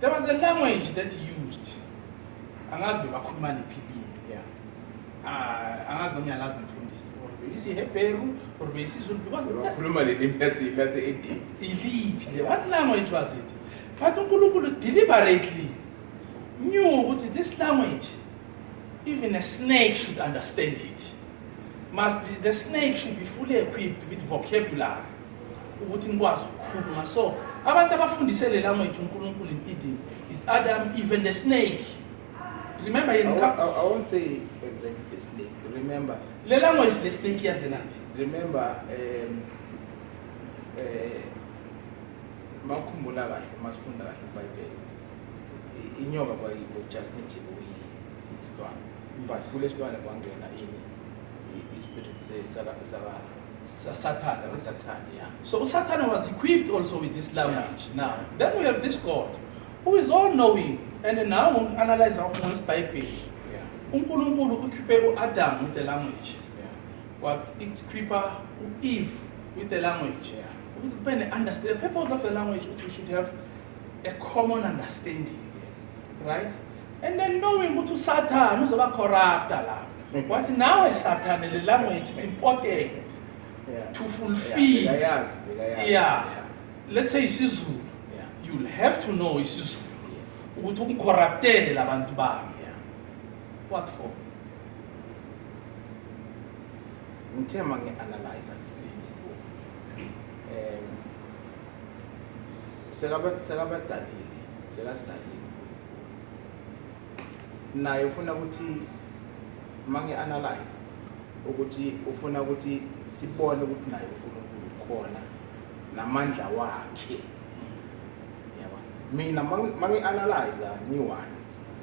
There was a language that he used. Angazi bebakhuluma nephilini. Yeah. Angazi noma uyalazi mfundisi. Isi Hebrew or isiZulu because bakhuluma leli bese iliphi. What language was it? But uNkulunkulu deliberately knew that this language even a snake should understand it. The snake should be fully equipped with vocabulary. Ukuthi ngikwazi ukukhuluma. So abantu abafundise le language uNkulunkulu in Eden is Adam, even the snake. Remember I won't say exactly the snake. Remember le language the snake yazelaphi. Remember makukhumbula kahle masifunda kahle iBhayibheli inyoka kwayibo just nje uyisilwane but kule silwane kwangena ispirit Satan, yeah. So Satan was equipped also with this language. Yeah. Now, then we have this God, who is all-knowing, and now we analyze our own Bible. uNkulunkulu ukhiphe Adam with the language. What equip Eve with the language. When understand the purpose of the language, we should have a common understanding. Yes. Right? And then knowing what to Satan, who's about corrupt. What now is Satan in the language is important. To fulfill, let's say isiZulu, you'll have to know isiZulu. Ukuthi umcorruptele labantu bami. What for? Ngithe mangi-analyze sekabadalile naye ufuna ukuthi mangi-analyze ukuthi ufuna ukuthi sibone ukuthi naye uNkulunkulu khona namandla wakhe. Mina mangi-analyze ngiwani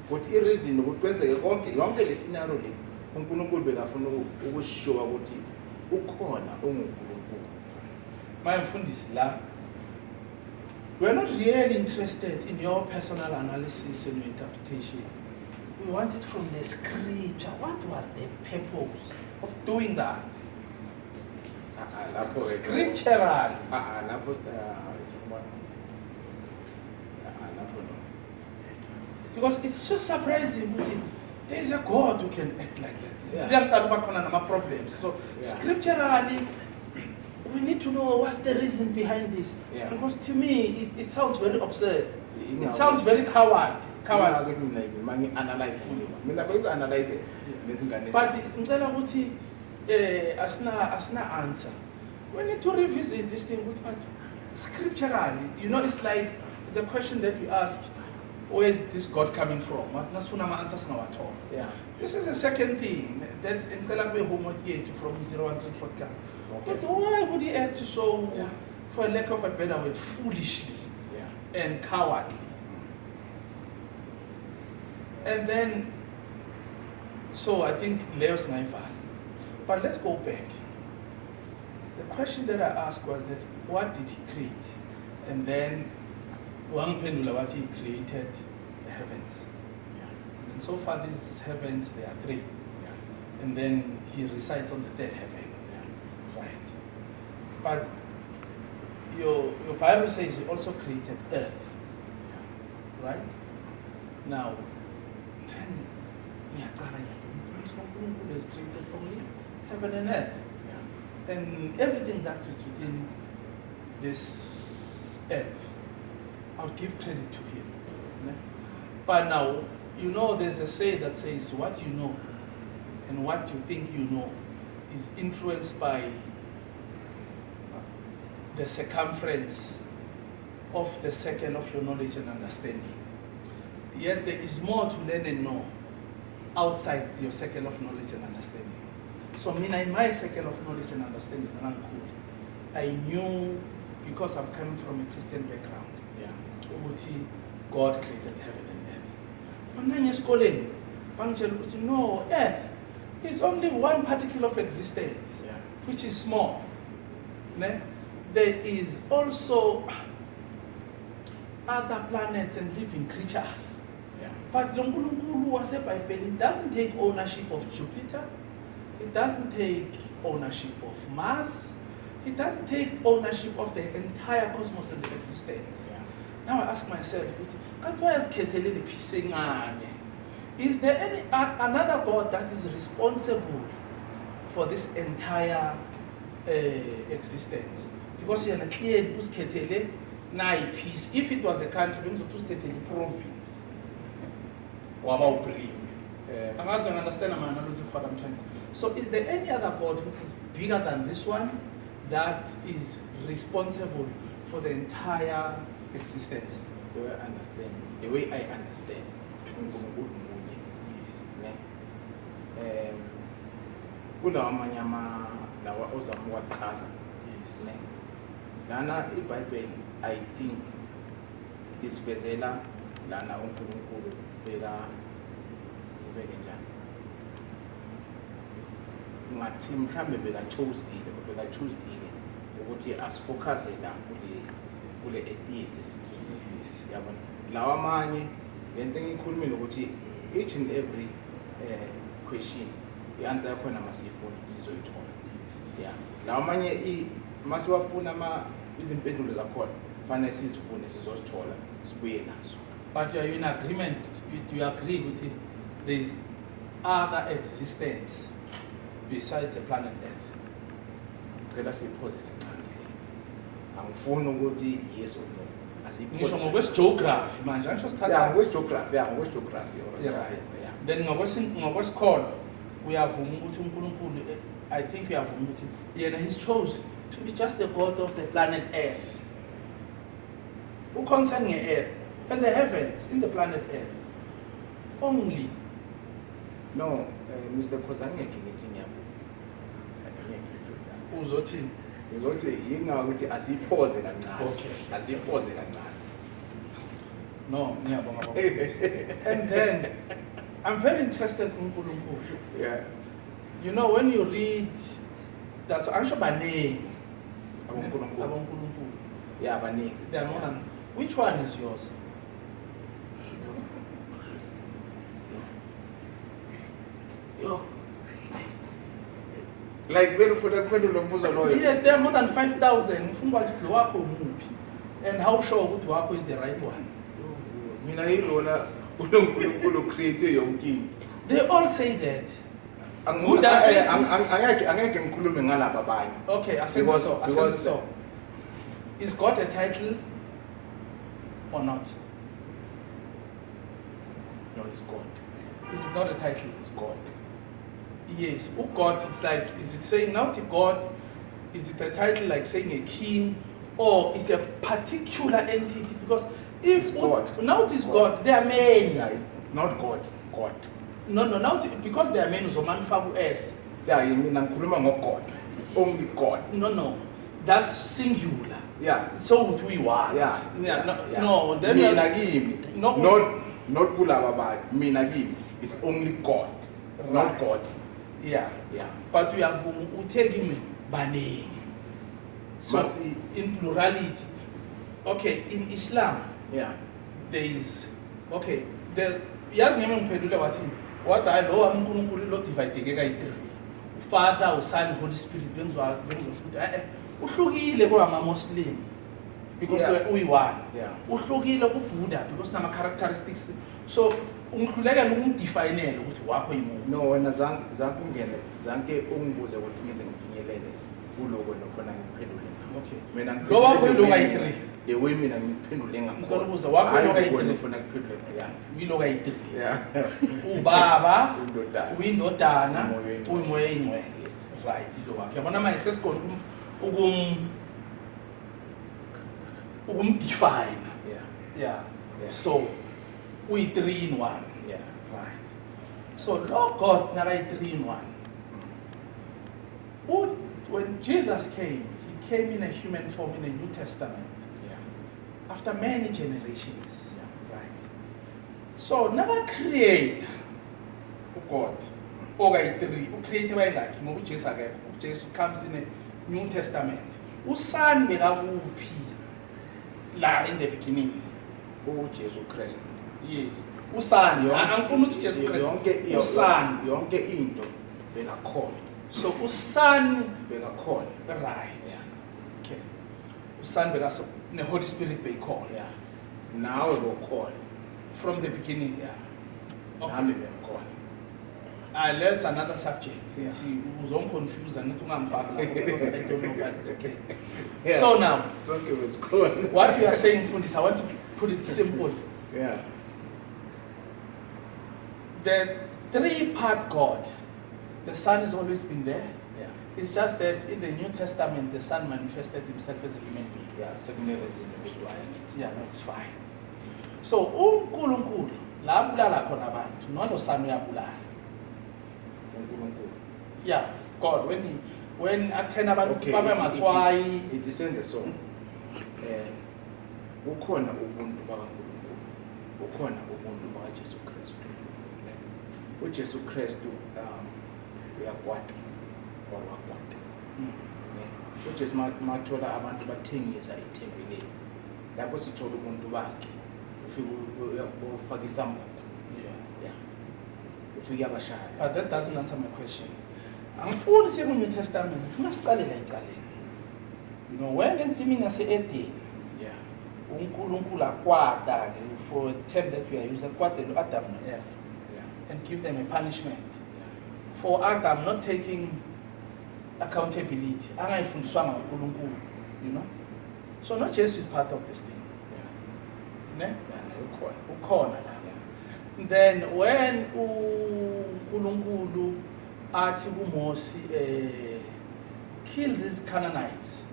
ukuthi i-reason ukuthi kwenzeke yonke le scenario le uNkulunkulu bekafuna ukushowa ukuthi ukhona onguNkulunkulu. My mfundisi la, we're not really interested in your personal analysis and your interpretation. We want it from the scripture. What was the purpose of doing that? Scripturally. Lapho Because it's just surprising. There is a God who can act like that. Yeah. We don't talk about problems. So Yeah. scripturally, we need to know what's the reason behind this. Yeah. Because to me, it sounds very absurd. Yeah. It sounds very coward. Analyze mina analyze nezingane. But ngicela ukuthi asina answer. We need to revisit this thing with but scripturally, it's like the question that we ask, where is this God coming from? Nasifuna ama-answers ngawathola. Yeah. This is the second thing that ngicela kube homework yethu from 013 podcast. Okay. But why would he act so, Yeah. for a lack of a better word, foolishly Yeah. and cowardly? And then, so I think Leo's Naival. But let's go back. The question that I asked was that, what did he create? And then, Wang Pendula, what he created, the heavens. Yeah. And so far, these heavens, there are three. Yeah. And then he resides on the third heaven. Yeah. Right. But your Bible says he also created earth. Right? Now, then, he has created only heaven and earth. Yeah. And everything that is within this earth, I'll give credit to him. né? But now, there's a say that says what you know and what you think you know is influenced by the circumference of the circle of your knowledge and understanding. Yet there is more to learn and know outside your circle of knowledge and understanding. So in my circle of knowledge and understanding, I knew, because I'm coming from a Christian background, ukuthi God created heaven and earth. But now esikoleni bangitshela ukuthi no, earth is only one particle of existence, Yeah. which is small. Ne? There is also other planets and living creatures. Yeah. But lo nkulunkulu waseBhayibhelini doesn't take ownership of Jupiter. It doesn't take ownership of Mars. It doesn't take ownership of the entire cosmos and the existence. Yeah. Now I ask myself, is there any another God that is responsible for this entire existence? Because he had clearly peace. If it was a country, it was a province. I don't understand my analogy for what I'm trying to. So is there any other God which is bigger than this one that is responsible for the entire existence? The way I understand, uNkulunkulu munye. Ne? Kulawa amanye lawa ozama uwaqhaza. Ne? Lana iBhayibheli, I think isivezela lana uNkulunkulu ubeke njani. Ngathi mhlambe bekachuzile ukuthi asifocuse la kule ethiyethu sikini. Yabona lawa amanye lento engikhulumile ukuthi each and every question i-answer yakhona masiyifuna sizoyithola. Yeah. Lawa amanye masiwafuna izimpendulo zakhona kufanele sizifune sizozithola sibuye nazo. But you are in agreement, you agree with it, there is other existence besides the planet Earth. Ngicela siyiphoze kancane. Angifuni ukuthi yes or no. Ngisho ngokwesigeography manje angisho sithatha Ngokwesigeography. Yeah, right. Then ngokwesikolo uyavuma ukuthi uNkulunkulu, I think uyavuma ukuthi yena he's chosen to be just the God of the planet Earth. Who concern Earth and the heavens in the planet Earth only. No, Mr. Khosangeke ngithi ngiyavuma. Uzothini? Ngizothi yinga ukuthi asiyiphoze kancane. Okay. Asiyiphoze kancane. No, ngiyabonga baba. And then I'm very interested in uNkulunkulu. Yeah. When you read That's angisho baningi. abonkulunkulu Abonkulunkulu. yeah baningi There are more than. Which one is yours? Yo. like vele ufuna kuphendula umbuzo loyo Yes, there are more than 5,000. Ufuna ukwazi ukuthi lo wakho umuphi. And how sure ukuthi wakho is the right one? mina yilona uNkulunkulu create yonke into They all say that. Who does angeke it? angeke ngikhulume ngalabo abanye Okay, I said Because- so. I because- said so. Is God a title or not? no it's God Is it not a title? it's God Yes. Oh God, it's like, is it saying now to God? Is it a title like saying a king? Or is it a particular entity? Because if It's God. now it is God. God, there are many. yeah it's not God it's God No, now because there are many, so man fabu s. yeah mina ngikhuluma ngo-God it's only God No. That's singular. yeah So would we want? yeah No, then mina kimi No. not kulaba abanye mina kimi it's only God not Right. gods yeah. yeah But we have uthegimi baningi. So Masi- in plurality. Okay, in Islam yeah there is okay, the yazi ngeke ngiphendule wathi what I lo uNkulunkulu lo divide ke kayi 3. Father, Son, Holy Spirit benzosho ukuthi uhlukile kwa Muslim because Yeah. we one. yeah Uhlukile ku Buddha because nama characteristics. So ungihluleka ukungidefine ukuthi wakho yimuphi. no wena zanke ungene zanke ungibuze ukuthi ngize ngifinyelele kuloko nofuna ngiphendule Okay. mina Lo wakho yilo kayi 3. the way mina ngiphendule Ngicela ukubuza, wakho yilo kayi 3. nofuna ngiphendule yeah Yilo kayi 3. yeah Ubaba, Indodana. uyindodana, Umoya oyingcwele. umoya oyingcwele. Yes. Right, yilo wakho. Yabona manje sesikhona ukumdefine. yeah Yeah. Yeah. So we 3 in 1. yeah Right. So Lord God nakayi 3 in 1. When Jesus came, he came in a human form in the New Testament yeah after many generations. Right. So never create God. Okay, 3. Ucreate bayingakhi ngoba uJesu akekho. uJesu comes in a New Testament. Usan bekakuphi la in the beginning. uJesu Kristu Yes. Usan. Angifuni ukuthi uJesu yonke Kristu. Usan. yonke into bekakhona So usan bekakhona right. yeah Okay. Usan bekaso ne Holy Spirit beyikhona yeah nawe bokhona from the beginning. yeah Okay. nami bengikhona That's another subject. Yeah. See, uzongiconfuse and ungangifaki lapho because I don't know, but it's okay. Yeah. So now, sonke besikhona what you are saying, Fundis, I want to put it simple. yeah The 3-part God, the Son has always been there. yeah It's just that in the New Testament, the Son manifested himself as a human being. yeah sekunelezini bedwayo ngithi Yeah, no, it's fine. So, uNkulunkulu la abulala khona abantu, nalo Son uyabulala. uNkulunkulu Yeah, God, when athena abantu Okay, babe it's- matswayi, ithi senze so ukhona ubuntu bakaNkulunkulu ukhona ubuntu bakaJesu Kristu uJesu Kristu uyakwata or wakwata uJesu mathola abantu bathengisa ethempelini lapho sithola ubuntu bakhe ufika ufaka isambuku yeah. yeah ufika abashaya But that doesn't answer my question. Angifuni siye ku-New Testament, ngifuna sicalela ecaleni. You know, when ensimini yase-Eden, yeah uNkulunkulu akwata for a term that we are using, akwata Adam and Eve yeah and give them a punishment. yeah For Adam not taking accountability, angayifundiswanga uNkulunkulu, you know. So not just is part of this thing. Ne? yeah ukhona Ukhona la. yeah Then when uNkulunkulu athi kuMose kill these Canaanites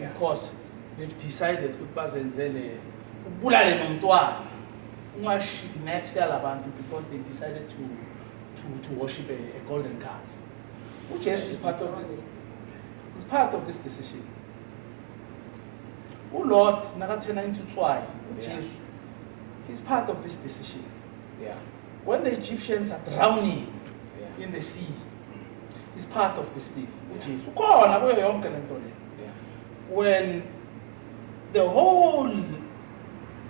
Yeah. because they've decided ukuthi bazenzele ubulale nomntwana ungashiki next yalabantu because they decided to worship a golden calf. uJesu is part of this decision. uLord nakathena into tswayi uJesu he's part of this decision. yeah When the Egyptians are drowning yeah in the sea, is part of this thing. uJesu khona kuyo yonke lento le. When the whole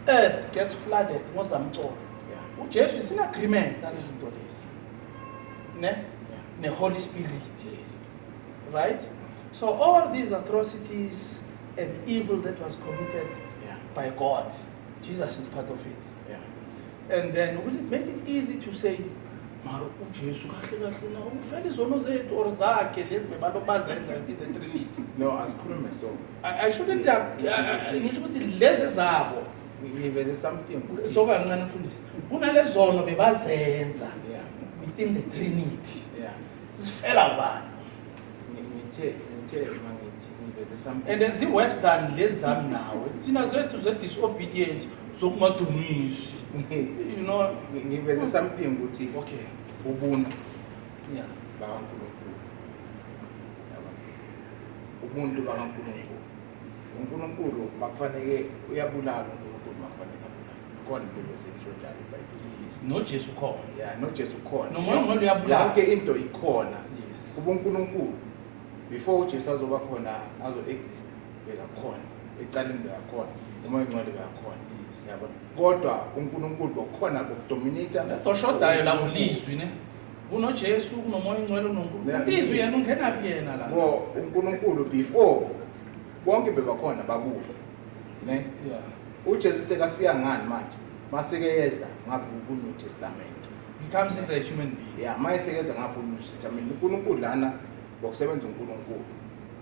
earth gets flooded, ngozamcolo. uJesu is in agreement nalezinto lezi. Ne? The Holy Spirit. Right? So all these atrocities and evil that was committed by God, Jesus is part of it. And then will it make it easy to say, Mara uJesu kahle kahle na ufela izono zethu or zakhe lezi bebantu bazenza in the Trinity? No, asikhulume so. I shouldn't have ngisho ukuthi lezi zabo Ngiveze something ukuthi so kancane mfundisi kunalezono bebazenza within the Trinity. Zifela ubani? ngithe mangithi ngiveze something. And as worse than lezi zami nawe thina zethu ze disobedience zokungadumisi. You know, ngiveze something ukuthi okay. ubuntu Yeah. bakaNkulunkulu. Ubuntu bakaNkulunkulu. uNkulunkulu bakufanele uyabulala uNkulunkulu bakufanele abulala. Kodwa ngiveze ngisho njalo eBhayibhelini. No Jesu khona. No Jesu khona. Nomoya ongcwele uyabulala. Yonke into ikhona. Yes. uNkulunkulu before uJesu azoba khona azo exist bekakhona. Ecaleni bekakhona. Umoya ongcwele bekakhona. Yabona. Kodwa uNkulunkulu bokhona bokudominate Letoshodayo la ulizwi ne. Kuno Jesu kunomoya ongcwele uNkulunkulu. Izwi yena ungena phi yena la? Ngo uNkulunkulu before bonke bebakhona bakulo. Ne? Yeah. uJesu sekafika ngani manje? Masekeyeza ngapha kuNew Testament. He comes as a human being. Yeah, mayisekeza ngapha uNew Testament. uNkulunkulu lana bokusebenza uNkulunkulu.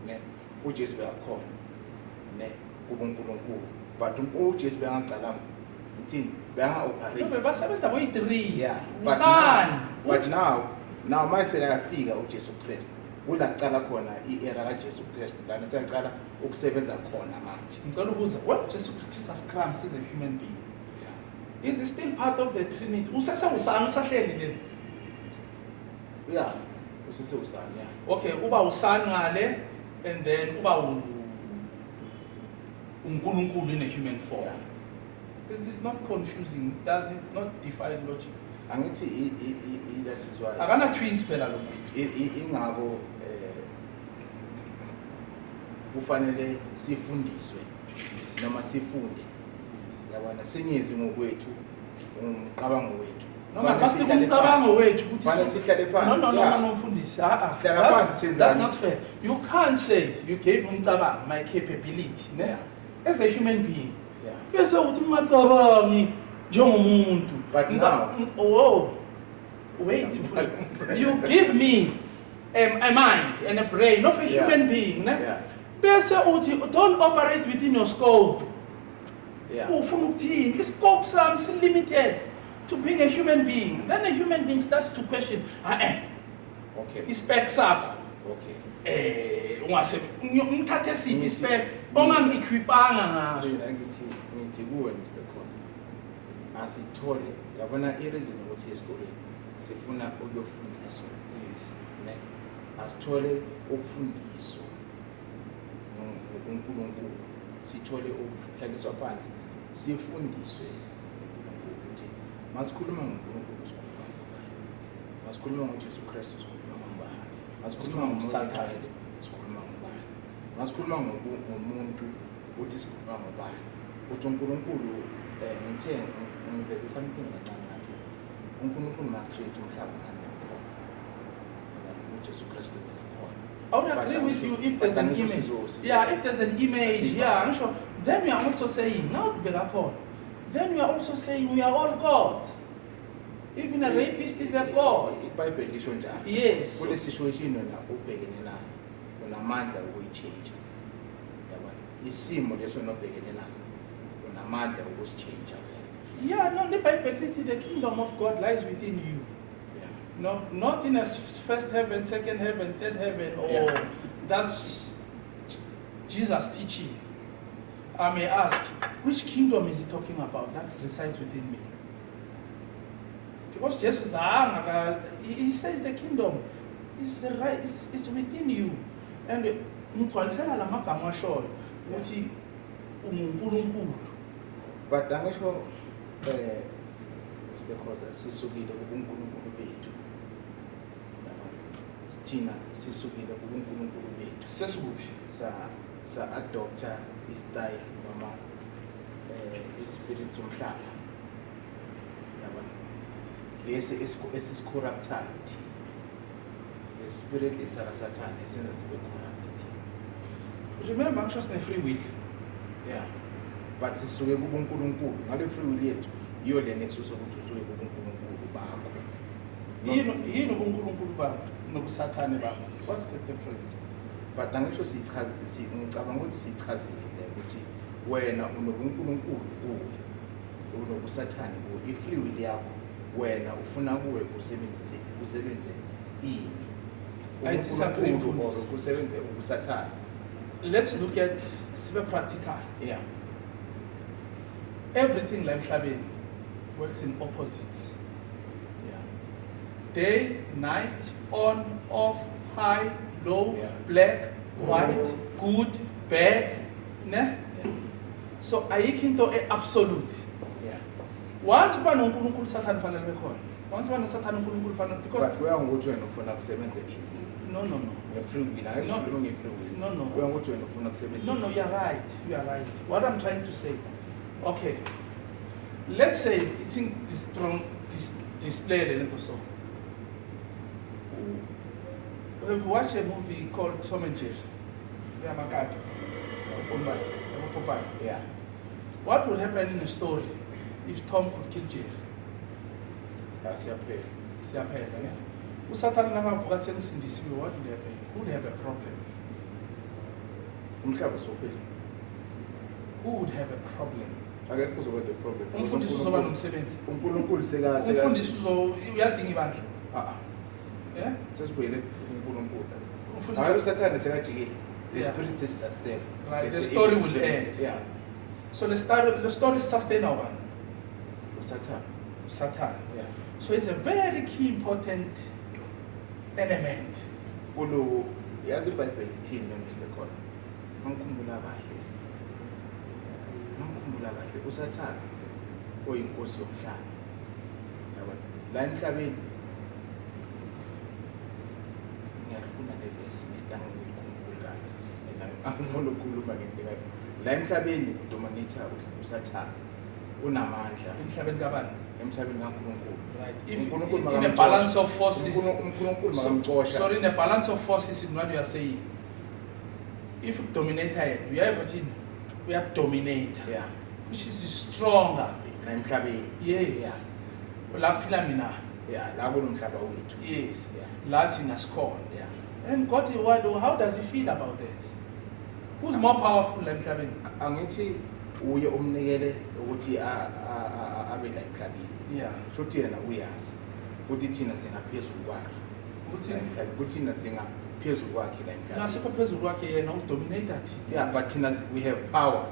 Ne? uJesu bekakhona. Ne? uNkulunkulu. But uJesu bengaqala uthini? Benga operate. No, bebasebenza boyi-3. Yeah. Usani. But now mayisekafika uJesu Kristu. Kula kuqala khona i-era kaJesu Kristu. Lana siyaqala ukusebenza khona manje. Ngicela ukubuza, when Jesus comes as a human being, is he still part of the Trinity? Usese usani usahleli le? Yeah. Usise usani, yeah. Okay, uba usani ngale and then uba uNkulunkulu in a human form. Yeah. Is this not confusing? Does it not defy logic? Angithi that is why Akana twins phela lo. ingako kufanele sifundiswe noma sifunde yabona sinyezi ngokwethu umqabango wethu Noma basithi umcabango wethu ukuthi fanele sihlale phansi no mfundisi Sihlala phansi senzani? that's not fair. You can't say you gave umcabango my capability ne Yeah. as a human being. Yeah. Bese uthi ungacabangi njengomuntu. But now- Oh, wait, you give me a mind and a brain of a Yeah. human being ne Yeah. bese uthi don't operate within your scope. Yeah. Ufuna ukuthini? Iscope sami limited to being a human being. Then a human being starts to question, Okay. ispec sakho. Okay. Ungase ngithathe siphi Ngithi- ispec ongangi-equipanga ngaso. Mina ngithi kuwe Mr. Khoza. Asithole yabona i-reason ukuthi esikoleni sifuna ukuyofundiswa. Ne? Asithole ukufundiswa ngoNkulunkulu. Sithole ukuhlaliswa phansi. Sifundiswe ngoNkulunkulu ukuthi masikhuluma ngoNkulunkulu sikhuluma ngobani. Masikhuluma ngoJesu Kristu sikhuluma ngobani. Masikhuluma ngoMsathane sikhuluma ngobani. Masikhuluma ngomuntu ukuthi sikhuluma ngobani. Uthi uNkulunkulu ngithe ngiveze something kancane ngathi uNkulunkulu ma-create umhlaba ngani uJesu Kristu bekakhona. I would agree with you if there's an image. Yeah, if there's an image, yeah, I'm sure. Then we are also saying, now Begapon. Then we are also saying we are all gods. Even a rapist is a god. iBhayibheli lisho njalo. Yes. Kule situation wena ubhekene nayo unamandla ukuyichange. Yabona? Isimo leso nobhekene naso unamandla ukusichange. Yeah, no, the kingdom of God lies within you. Yeah. No, not in a first heaven, second heaven, third heaven, or Yeah. that's Jesus teaching. I may ask, which kingdom is he talking about that resides within me? Because Jesus, he says the kingdom is right, is within you. And ngigcwalisela lamagama ashoyo ukuthi uNkulunkulu. But angisho Mr. Khoza sisukile kuNkulunkulu bethu. thina sisukile kuNkulunkulu bethu Sesikuphi? sa adopter istyle noma ispirit somhlaba yabona lesi esisicorruptayo thina the spirit lesala Satan esenza sibe corrupt thina. Remember, anxious and free will. Yeah, but sisuke kuNkulunkulu ngale free will yethu yiyo le nexus ukuthi usuke kuNkulunkulu bakho. Yini uNkulunkulu bami nobusathane bami? What's the difference? But angisho ngicabanga ukuthi siyichazile ukuthi wena unobuNkulunkulu kuwe unobusathane kuwe i-free will yakho wena ufuna kuwe usebenze ini. I disagree with uNkulunkulu this. or kusebenze ubusathane. Let's look at super practical. Yeah. Everything like emhlabeni works in opposites. Yeah. Day, night, on, off, high, low, Yeah. black, white, good, bad. Ne? Yeah. So ayikho into absolute. Yeah. Once uba noNkulunkulu Satan fanele bekhona. Once uba noSathane uNkulunkulu fanele because But kuya ngokuthi wena ufuna kusebenze ini. no. Nge-free will ayisikhuluma nge-free will. No. Kuya ngokuthi wena ufuna kusebenza. No, you are right. You are right. What I'm trying to say, okay, let's say you think this strong display the little so. Have you watched a movie called Tom and Jerry? Yeah, my cat. Yeah. What would happen in the story if Tom could kill Jerry? Siyaphela. Siyaphela, ne? uSathane nakavuka senisindisiwe, what would happen? Who would have a problem? Umhlaba uzophela. Who would have a problem? Akekho kuzoba the problem. Umfundisi uzoba nomsebenzi. uNkulunkulu Umfundisi uyadinga ibandla. Yeah? Sesibuyele kuNkulunkulu. Umfundisi- Hayi uSathane sekajikile. The Yeah. spirit is sustained. Right, the It's story evil will spirit. end. Yeah. So the story is sustainable. uSathane. Satan. Yeah. So it's a very key important element. Kulo yazi iBhayibheli ithini Mr. Khosa? Ngikhumbula kahle. uSathane oyinkosi yomhlaba. Yabona? La emhlabeni ngiyafuna le verse ngikhumbula kahle. Angifuni ukukhuluma ngento kahle. La emhlabeni udominator uSathane unamandla Emhlabeni kabani? emhlabeni kaNkulunkulu. Right. uNkulunkulu In a makamcoshe. balance of forces. uNkulunkulu makamcosha. Sorry, in a balance of forces in what you are saying. If dominator, we have what we have dominator, Yeah. which is stronger. La emhlabeni. Yes. Yeah. Laphila mina. Yeah, la kunomhlaba wethu. Yes. Yeah. Latin has called. Yeah. And God, how does he feel about that? Who's more powerful than emhlabeni? Angithi uye umnikele ukuthi abe la emhlabeni. Yeah. Shothi yena uyazi ukuthi thina singaphezulu kwakhe. Ukuthi Ukuthi thina singaphezulu kwakhe la emhlabeni. nasikho phezulu kwakhe yena udominator thina. Yeah, but thina we have power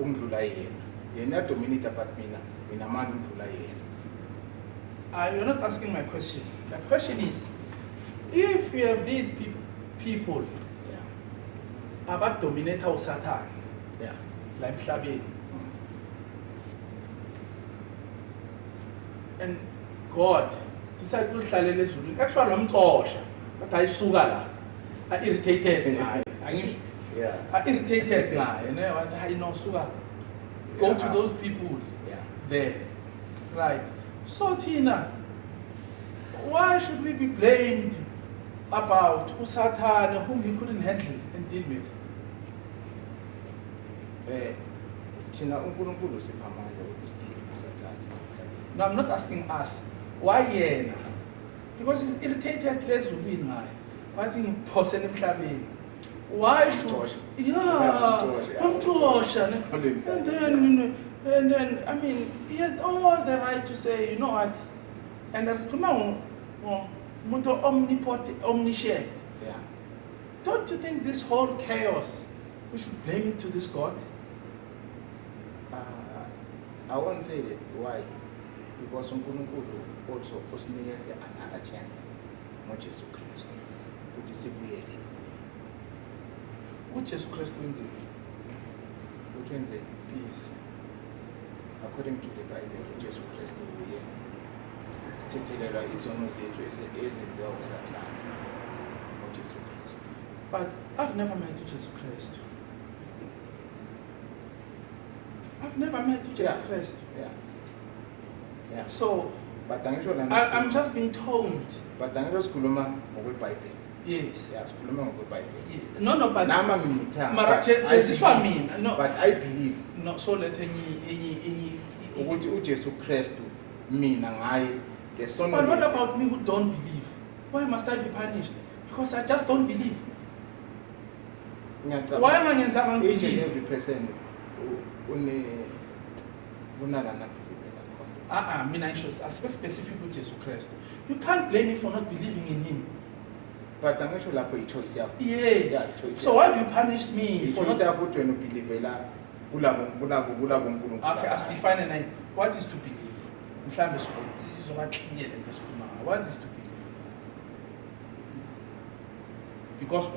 ukudlula yena. Yena dominator but mina amandla ukudlula yena. You're not asking my question. The question is, if you have these people Yeah. about dominator uSathane, Yeah. la emhlabeni, and God decide ukuhlalela ezulwini, actually wamxosha, but ayisuka la, irritated ngaye. Angisho Yeah. irritated ngaye, ne? Wathi hayi no suka. Go to Yeah. those people Yeah. there. Right. So Tina, why should we be blamed about uSathane whom he couldn't handle and deal with? Thina uNkulunkulu sipha amandla ukuthi siphile uSathane. No, I'm not asking us. Why yena? Because he's irritated lezulwini ngaye. Wathi ngiphosele emhlabeni. Why should Amxosha. yeah, Amxosha. amxosha, ne? Amxosha. And then I mean he has all the right to say, you know what? And there's umuntu omnipotent, omniscient. Yeah. Don't you think this whole chaos, we should blame it to this God? I won't say that. Why? Because uNkulunkulu also usinikeze another chance ngoJesu Kristu ukuthi sibuyele uJesu Kristu wenzeni? ukuthi wenze Yes. according to the Bible uJesu Kristu uye sithethelelwa izono zethu ezenziwa uSathane But I've never met Jesus Christ. I've never met Jesus Yeah. Christ. Yeah. So But angisho lana I'm just being told. but angisho sikhuluma ngokweBhayibheli. Yes. Yeah, sikhuluma ngokweBhayibheli. Yeah. No, but Nama ngimthanga. Mara but Jesus I wa believe- mina. No. But I believe No, so let any ukuthi uJesu Kristu mina ngaye lesono. But what about me who don't believe? Why must I be punished? Because I just don't believe. Why am I against someone each and believe? every person unalana I mean, I should specific with Jesus Christ. You can't blame me for not believing in him. but angisho lapho i-choice yakho. Yes. Yeah, choice So why do you punish me for i-choice not? yakho ukuthi wena ubelivela kulabo uNkulunkulu. Okay, as define and what is to believe? Mhlambe sizoba clear lento esikhuluma. What is to believe? Because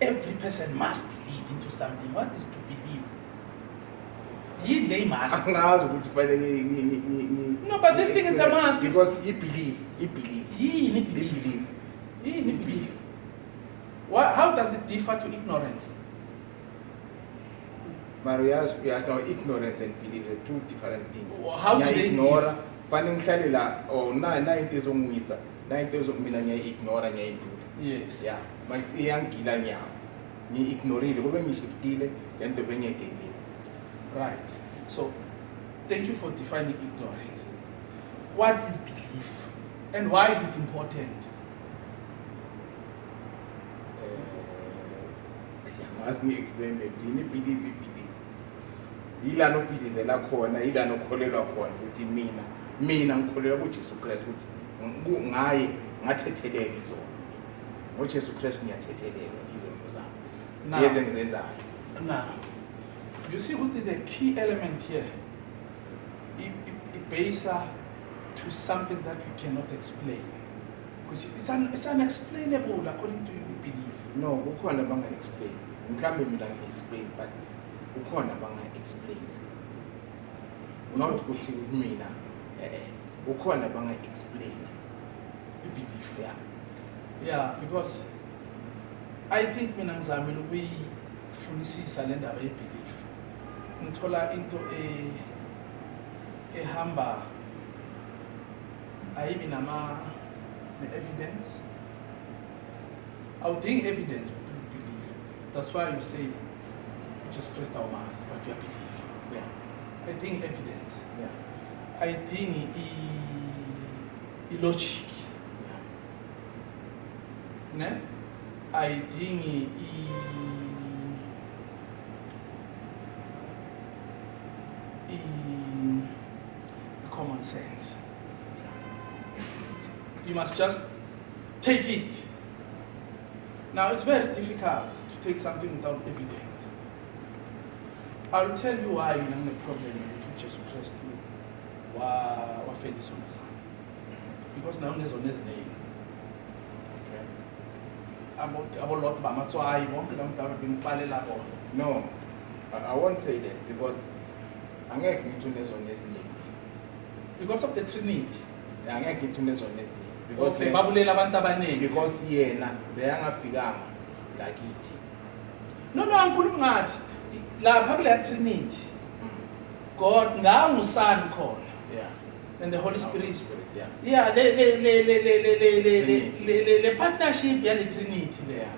every person must believe into something. What is to believe? You must. Angazi ukuthi fanele No, but this thing is a must. because he believe. Yini believe? Yini believe? How does it differ to ignorance? Maria's no ignorance and belief are two different things. How do they ignore? Fanele ngihlale la na into ezongwisa, na into ezomina ignore ngiyayidlula. Yes. Yeah, manje iyangila nyawo. Ignorile kube ngishiftile lento bengiyegenile. Right. So, thank you for defining ignorance. What is belief? And why is it important? Must me explain that ini belief. Ila no believe la khona, ila no kholelwa khona ukuthi mina ngikholelwa kuJesu Kristu ukuthi ngaye ngathethelela izona. ngoJesu Kristu ngiyathethelela izono zami. Now, Yeze ngizenzayo. now, you see what is the key element here? It based to something that you cannot explain. Because it's unexplainable according to your belief. No, kukhona banga explain. Mhlambe mina ngi-explain but kukhona banga explain. Not ukuthi mina kukhona banga explain. You believe. Yeah. Yeah, because I think mina ngizamile ukuyifunisisa le ndaba ye-belief. Ngithola into ehamba ayibi evidence. Awudingi evidence to believe. That's why you say Jesus Christ our Mass, but you believe. Yeah. I think evidence. Yeah. I think logic. Ne? I think common sense. You must just take it. Now it's very difficult to take something without evidence. I'll tell you why you have a problem with Jesus Christ. Because now there's on his name. About lot bamatswayi bonke la mdala bengixalela bona. No, I won't say that because angeke ngithune zona eziningi. Because of the Trinity. Angeke ngithune zona eziningi. Okay, babulela abantu abaningi. Because yena beyangafikanga la kithi. No, angikhulumi ngathi lapha kule Trinity. God ngangusani khona. Yeah. And the Holy Spirit. Yeah. Yeah, the partnership and the Trinity there.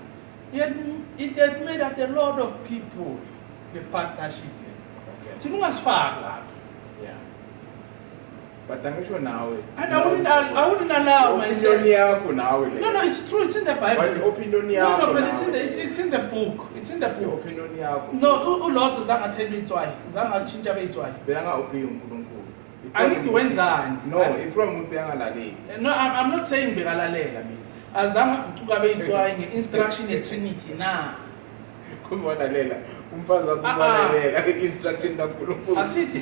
It had made up a lot of people, the partnership. Okay. Tinungasifaka lapha. Yeah. But angisho nawe. And I wouldn't allow myself. Opinion yakho nawe. No, it's true. It's in the Bible. But opinion No, yakho. but it's in the book. It's in the Your book. opinion yakho. No, uLord zangathemba itswayi, zangatshintsha beyitswayi. Beyanga opinion uNkulunkulu. Angithi wenzani? No, iprogram ukuthi beyangalaleli. No, I'm not saying bekalalela mina. Azange ucuka beyitswayi nge-instruction ye-Trinity na. Kumalalela. Umfazi wakho kumalalela instruction kaNkulunkulu. Asithi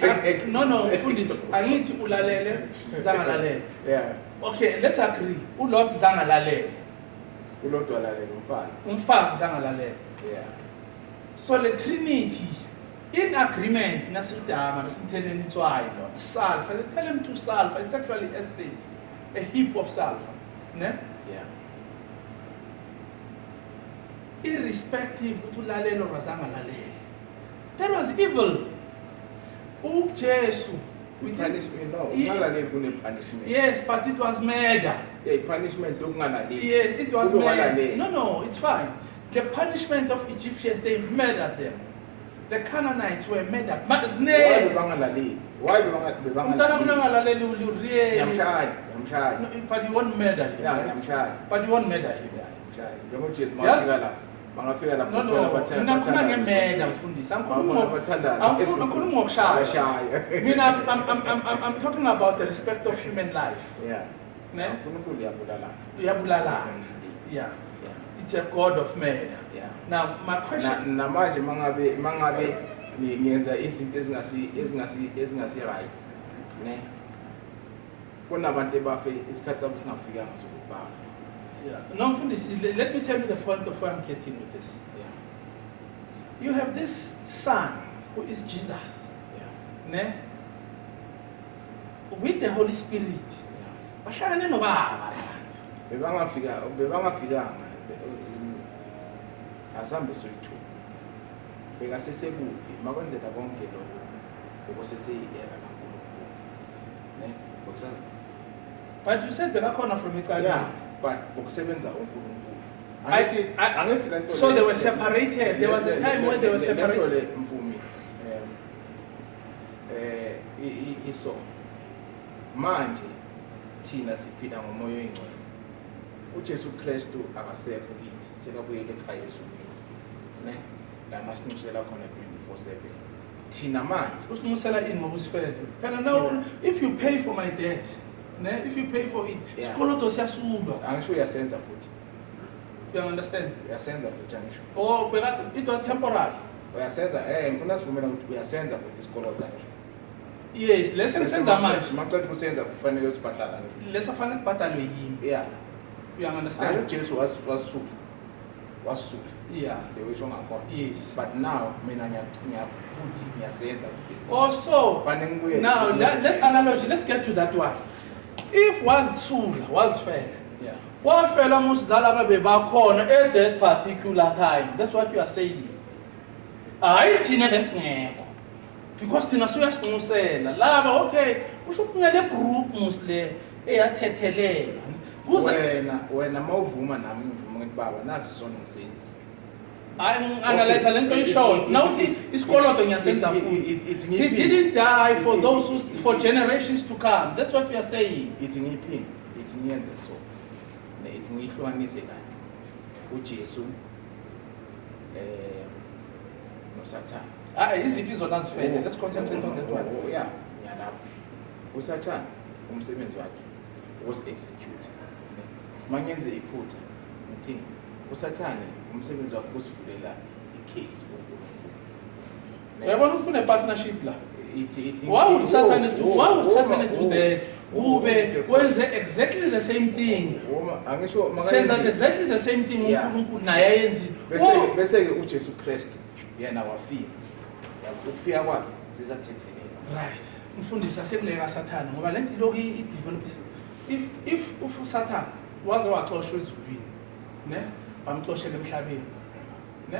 no mfundisi angithi ulalele zangalalele. Yeah. Okay, let's agree. uLord zangalalele. uLord walalela umfazi. Umfazi zangalalele. Yeah. So the Trinity in agreement nasidama nasimtheleni itswayi lo sulfur, they tell him to sulfur, it's actually acid, a heap of sulfur, ne? Yeah. irrespective ukuthi ulalele or azangalalele. That was evil. UJesu. Punishment, no. Yeah. Ungalaleli kune-punishment. Yes, but it was murder. Punishment yokungalaleli. Yes, it was murder. Ukungalaleli. No, it's fine. The punishment of Egyptians, they murdered them. The Canaanites were murdered. Why bebangalaleli? Why bebangalaleli? Yamshaya. No, but you won't murder him. Yeah, yamshaya. But you won't murder him. Yeah, yamshaya. Njengoba Jesu Yeah. bangafika la No, mina khuluma ngemeda mfundisi. Angikhuluma ngokushaya. Mina I'm talking about the respect of human life. Yeah. Ne? uNkulunkulu uyabulala. Uyabulala. Yeah. It's a God of murder. Yeah. Now my question Namanje mangabe ngiyenza izinto ezingasi right. Ne? Kunabantu ebafe isikhathi sabo singafika ngasokubafa. Yeah. No, Mfundisi, let me tell you the point of where I'm getting with this. Yeah. You have this son who is Jesus, Yeah. ne? With the Holy Spirit. Yeah. Bahlangane nobaba. Bebangafikanga asambe soyithu bekasesekuphi makwenzeka konke lokho okuseseyiyela kaNkulunkulu ne bokusa But you said bekakhona from yeah Italy. but bokusebenza uNkulunkulu I- lento So they were separated. There was a time when they were separated. le mvumi iso manje thina siphila ngomoya oyingcwele uJesu Kristu akasekho kithi sekabuyele ekhaya ezulwini ne la masinxusela khona 24/7 thina manje Usinxusela ini ngokusifela. Phela now if you pay for my debt, ne? If you pay for it, Yeah. sikoloto siyasulwa. angisho uyasenza futhi You understand? uyasenza futhi angisho Or it was temporary. uyasenza ngifuna sivumela ukuthi uyasenza futhi isikoloto angisho Yes, lesson senza manje. maqala ukusenza kufanele usibhadala angisho Leso fanele sibhadalwe yimi. yeah You understand? angisho Jesu wasuka Yeah. leyo ngakhona Yes. but now mina futhi ngiyasenza futhi Also, fanele ngibuye now let analogy. Let's get to that one. If was Tsula, was fair. yeah Wafela musizala babe bakhona at that particular time. That's what you are saying. Hayi thina besingekho. Because thina suyasiqinusela. Laba okay, kusho kunele group musle eyathethelela. wena mawuvuma nami ngivuma ukuthi baba nasi sona umsenzi Analyze lento ishoyo. Now isikoloto ngiyasenza futhi. He didn't die for those who, for generations to come. That's what we are saying. ithi ngiyiphinde ithi ngiyenze so ithi ngiyihlukanise kahle uJesu noSathane Iziphi zona zifele. Let's concentrate on that one. yeah ngiyalapha uSathane umsebenzi wakhe was execute mangenze iphutha ngithini uSathane umsebenzi wakhe usivulela icase Uyabona ukuthi kune partnership la. ithi Why would Satan do that? Ube wenze exactly the same thing. angisho Senza exactly the same thing uNkulunkulu naye ayenzi. bese ke uJesu Kristu yena wafika ukufika kwakhe sizathethelela Right. Mfundisi asekuleka Satan ngoba lento lokho i-develop. If uSatan waze waxoshwa ezulwini, ne? Bamxoshela emhlabeni. Ne?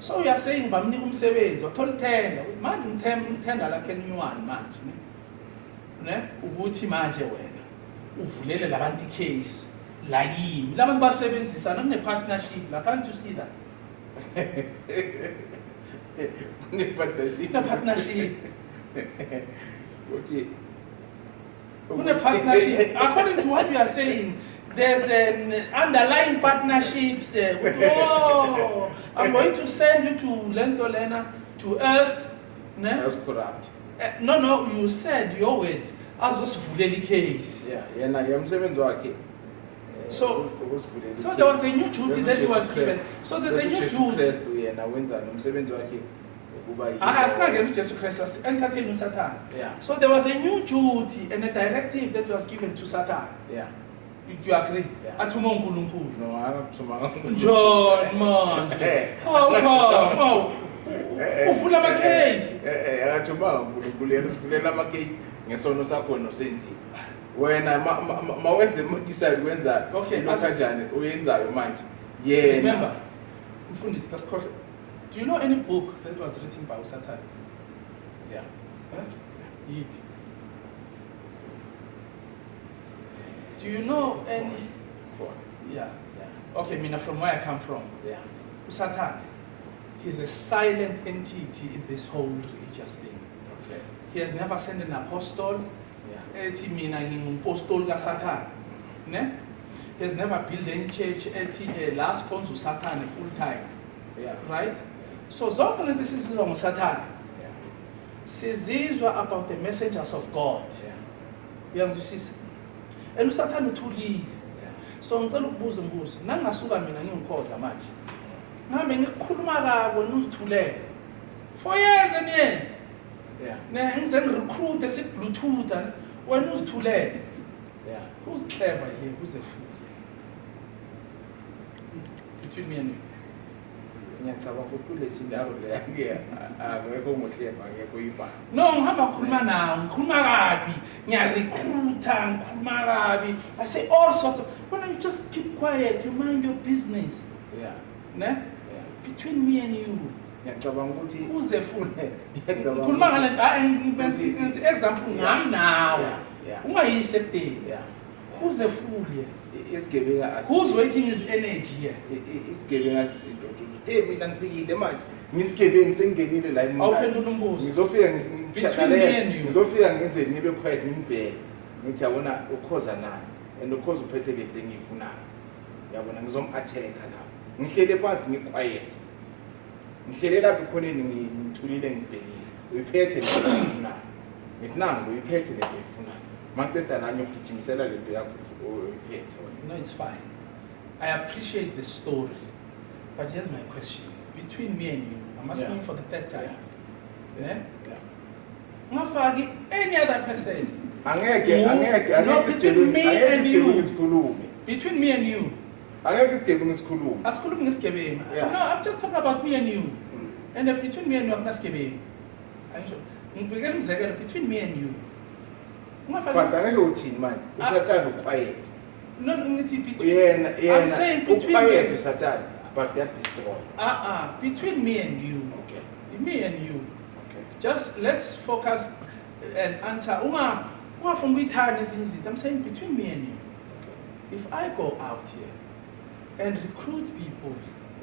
So we are saying bamnika umsebenzi wathola ithenda manje umthenda lakhe enyuwani manje ne ukuthi manje wena uvulele labantu icase la kimi labantu basebenzisana kune partnership la, can't you see that? Kune partnership uthi kune partnership according to what you are saying. There's an underlying partnerships there. Oh, I'm going to send you to Lentolena, to Earth. Ne? that's corrupt No, you said your words. Azosivuleli case. yeah yena yemsebenzi wakhe So there was a new duty that he was given. So there's a new duty. Kristu yena wenza nomsebenzi wakhe ukuba Asingangena uJesu Kristu entertain uSatan. yeah So there was a new duty and a directive that was given to Satan. yeah Do you agree? Yeah. Athuma uNkulunkulu. no akakusoma John manje. Oh. Uvula ama case. akathumanga uNkulunkulu yena usivulela ama case ngesono sakho nosenziwe wena mawenze decide wenza Okay, kanjani uyenzayo manje Yeah. Remember, Mfundisi, that's correct. Do you know any book that was written by Satan? Yeah. Huh? Yiphi? Do you know any? Yeah. Yeah. Okay, Mina, from where I come from, Yeah. Satan, he's a silent entity in this whole religious thing. Okay. He has never sent an apostle. Yeah. Ethi mina ngingumphostoli kaSatan. Ne? He has never built any church ethi la sponsor Satan full time. Yeah. Right? So zonke lento esizizwa ngoSatan, Yeah. sizizwa about the messengers of God. Yeah. Uyangizwisisa? And uSatan uthulile. Yeah. So ngicela ukubuza umbuzo, nangingasuka mina ngingikhoza manje. Ngihambe ngikhuluma kabi wena uzithulele. For years and years. Yeah. Ne ngize ngirecruit Bluetooth wena uzithulele. Yeah. Who's clever here? Who's the fool here? Between me and you. Ngiyacabanga ukuthi kule scenario le akekho umuhleba akekho ibha. No, ngihamba ngikhuluma nawe, ngikhuluma kabi, ngiyarecruiter, ngikhuluma kabi. I say all sorts of, when you just keep quiet, you mind your business. Yeah. Ne? Yeah. Between me and you. Ngiyacabanga ukuthi Who's the fool? ngiyacabanga Ngikhuluma ukuthi- ngale example ngami nawe. Yeah. Yeah. Ungayise ebudeni. Yeah. Who's the fool here? Isigebenga Who's waiting his energy here? isigebenga sisindoduzo. Mina ngifikile manje. Ngisigebengi sengingenile la emuva. Awuphendula umbuzo. Ngizofika Between me and you. ngizofika ngenze nibe quiet ngibheke. Ngithi yabona ukhoza nani and ukhoza uphethe le thing ifunayo. Yabona ngizom-attack la. Ngihlele phansi ngiquiet. Ngihlele lapha ekhoneni ngithulile ngibhekile. Uyiphethe le ifunayo. Ngithi nangu uyiphethe le ifunayo. Mangithetha la ngiyokugijimisela le nto yakho uyiphethe wena. No, it's fine. I appreciate the story. But here's my question. Between me and you, I'm asking Yeah. you for the third time. Yeah. Yeah? Yeah. Ngafaki any other person. Angeke No, between me and you. ngisikhulume. Between me and you. Angeke isigebengu ngisikhulume. Asikhulumi ngesigebengu. Yeah. No, I'm just talking about me and you. Mm. And between me and you, akunasigebengu. Angisho. Ngibekela umzekelo between me and you. Ungafaki. But angisho uthini manje? Usathanda uquiet. No, ngithi between. Yena I'm saying between uquiet me. usathanda but that destroy. Between me and you. Okay. Me and you. Okay. Just let's focus and answer. Ungafuna uyithanda ezinye izinto. I'm saying between me and you. If I go out here and recruit people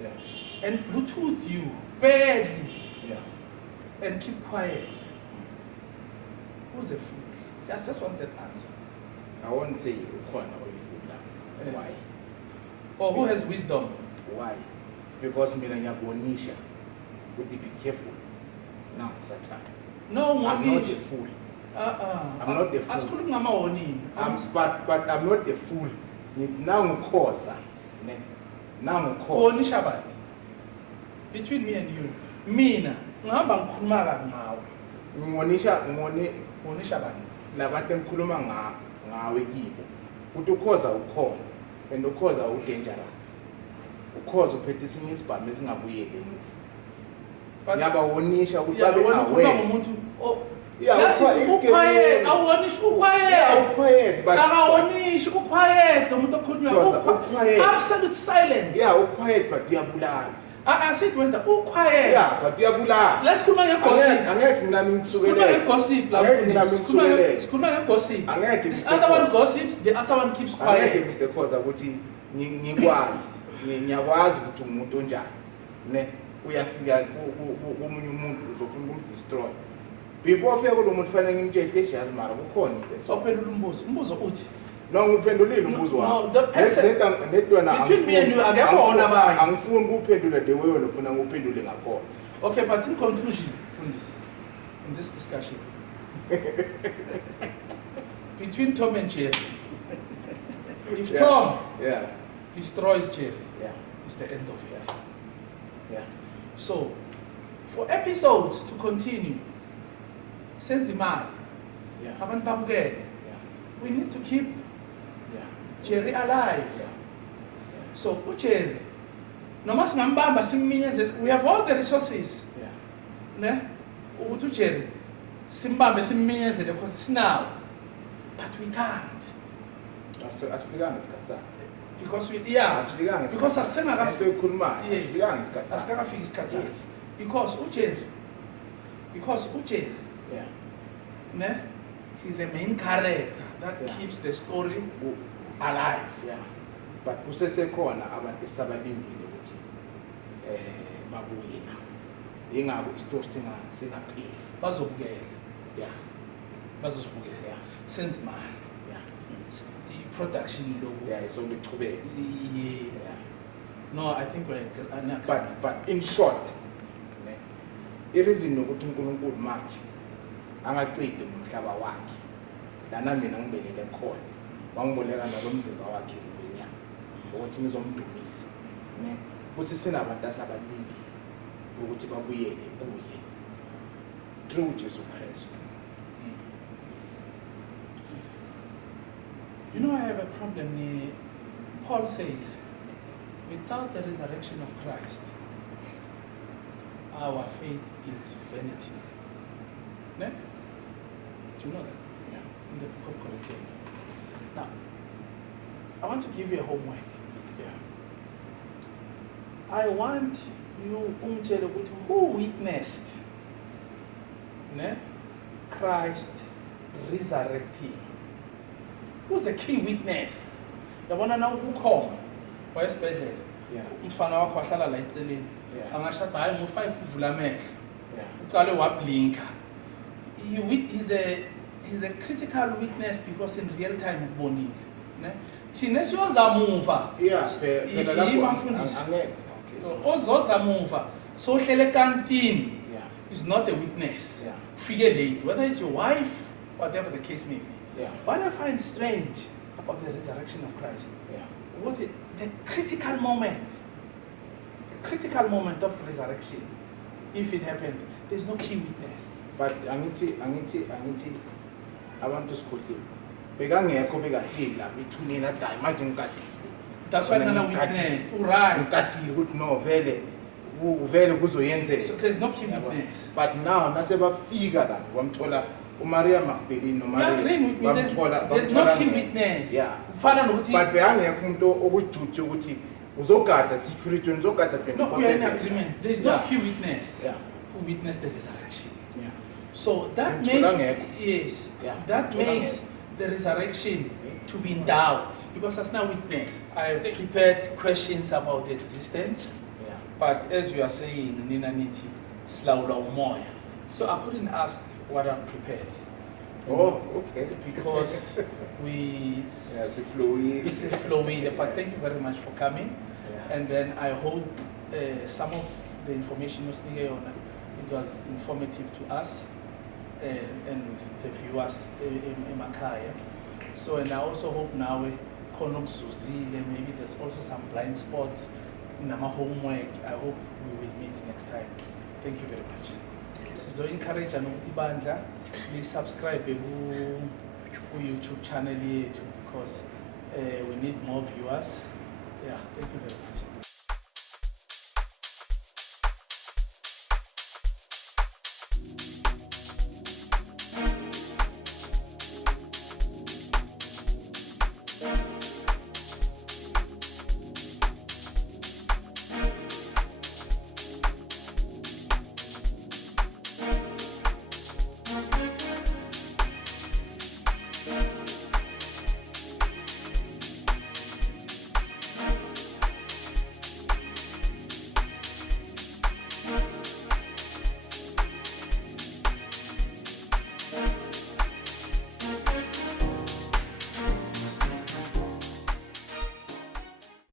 Yeah. and Bluetooth you badly Yeah. and keep quiet, who's the fool? I just want that answer. I won't say ukhona oyifuna. Yeah. Why? Or who has wisdom? Why? Because mina ngiyakuonisha ukuthi be careful. Now Satan. No, I'm not a Monish. fool. I'm not the fool. Asikhulumi ngama-warning. But I'm not a fool. Now ngikhoza. Now ngikhoza. Uwonisha bani? Between me and you. Mina, ngihamba ngikhuluma kabi ngawe. Ngonisha Uwonisha bani? labantu engikhuluma ngawe kibo. Ukuthi ukhoza ukhona and ukhoza udangerous. Ukhoza uphethe isinye isibhamu esingabuyeli emuva. But Ngiyabawonisha ukuthi yeah, babe when ukhuluma aware. ngomuntu Yeah, yasithi uquiet, awonishi uquiet. Uquiet, but Akawonishi uquiet lo muntu Because okhulunywa. uquiet. Absolute silence. yeah, uquiet but uyabulala. Asithi wenza uquiet. Yeah, but uyabulala. Let's khuluma ngegossip. Angeke nami Sikhuluma ngisukelele. ngegossip la Angeke mfundisi. nami ngisukelele. Sikhuluma ngegossip. Angeke This Mr. other one Khoza. gossips, the other one keeps Angeke quiet. Mr. Khoza ukuthi ngikwazi. Ngiyakwazi ukuthi umuntu onjani. Ne uyafika komunye umuntu uzofuna ukumdestroy. Before ufike kulo muntu fanele ngimtshele yazi mara kukhona into. Ophendula umbuzo. Umbuzo uthi No ngiphendulile umbuzo No, wakho. the person- Between me and you, akekho wona abanye. Angifuni ukuphendula the way wena ufuna nguphendule ngakhona. okay, but in conclusion, Fundis, in this discussion, between Tom and Jerry, if Yeah. Tom Yeah. destroys Jerry, Yeah. it's the end of it. Yeah. So, for episodes to continue, Senzimali, Yeah. abantu babukele, Yeah. we need to keep Yeah. Jerry alive. Yeah. So, uJerry, noma singambamba simminyezele, we have all the resources, Yeah. ne? Ukuthi uJerry simbambe simminyezele because sinawo, but we can't. Asifikanga isikhathi sakhe. because we yeah Asifikanga because isikhathi. asengaka Into ekhulumayo Yes. asifikanga isikhathi. asikakafiki isikhathi Yes. sakhe. Because Ujeri Yeah. ne he's a main character that Yeah. keeps the story Ku- alive. Yeah. But kusesekhona abantu esabalindile ukuthi babuye na. Ingakho istory singapheli. Bazobukela Yeah. bazobukela Yeah. senze imali Yeah. i-production logo Yeah, so lichubeke. yeah. Yeah. No, I think But in short, ne, ireason nokuthi uNkulunkulu manje angacidi umhlaba wakhe. Lana mina ngibelele khona. Wangiboleka nalomzimba wakhe kunyaka. Ukuthi ngizomdumisa. Ne, kusisina abantu asabalindile ukuthi babuyele kuye. Through Jesus Christ. You know, I have a problem. Paul says, without the resurrection of Christ, our faith is vanity. Ne? Do you know that? Yeah. In the book of Corinthians. Now, I want to give you a homework. Yeah. I want you, who witnessed ne? Christ resurrecting. Who's the key witness? Yabona na ukukhona wayesibhedlela Yeah. umfana wakho wahlala la eceleni Yeah. angashada hayi ngo5 uvula amehlo Yeah. uqale wablinka. He's a critical witness because in real time ubonile ne thina siyozamuva Yeah, phela lapho Yima mfundisi. angeke. Okay, so ozozamuva so hlele kantini yeah. is not a witness. Yeah. Figure late, whether it's your wife, whatever the case may be. Yeah. What I find strange about the resurrection of Christ, Yeah. what the critical moment of resurrection, if it happened, there's no key witness. But angithi abantu sikhohliwe. Bekangekho bekahleli la bethuneni adayi manje ngikadile. That's why none witness. Right. Ngikadile ukuthi no vele kuzoyenzeka. So there's no key witness. But now nase bafika la wamthola uMaria Magdalene You agree with me? There's no key witness. Yeah. Fana nokuthi- But bekangekho umuntu okujuju ukuthi uzogada security uzogada 24/7. No, we are in agreement. There's no Yeah. key witness Yeah. who witnessed the resurrection. Yeah. So that Zimthola makes ngekho. yes, Yeah, that zimthola makes ngekho. the resurrection to be in doubt because as now witnessed. I prepared questions about existence, Yeah. but as you are saying, Nina Niti, Slaula Umoya. So I couldn't ask what I've prepared. Oh, okay. Because we Yes, it's flowy. it's a flowing, but thank you very much for coming. Yeah. And then I hope some of the information was it was informative to us and the viewers in Makaya. So and I also hope now maybe there's also some blind spots in our homework. I hope we will meet next time. Thank you very much. So encourage and please subscribe to YouTube channel because we need more viewers. Yeah, thank you very much.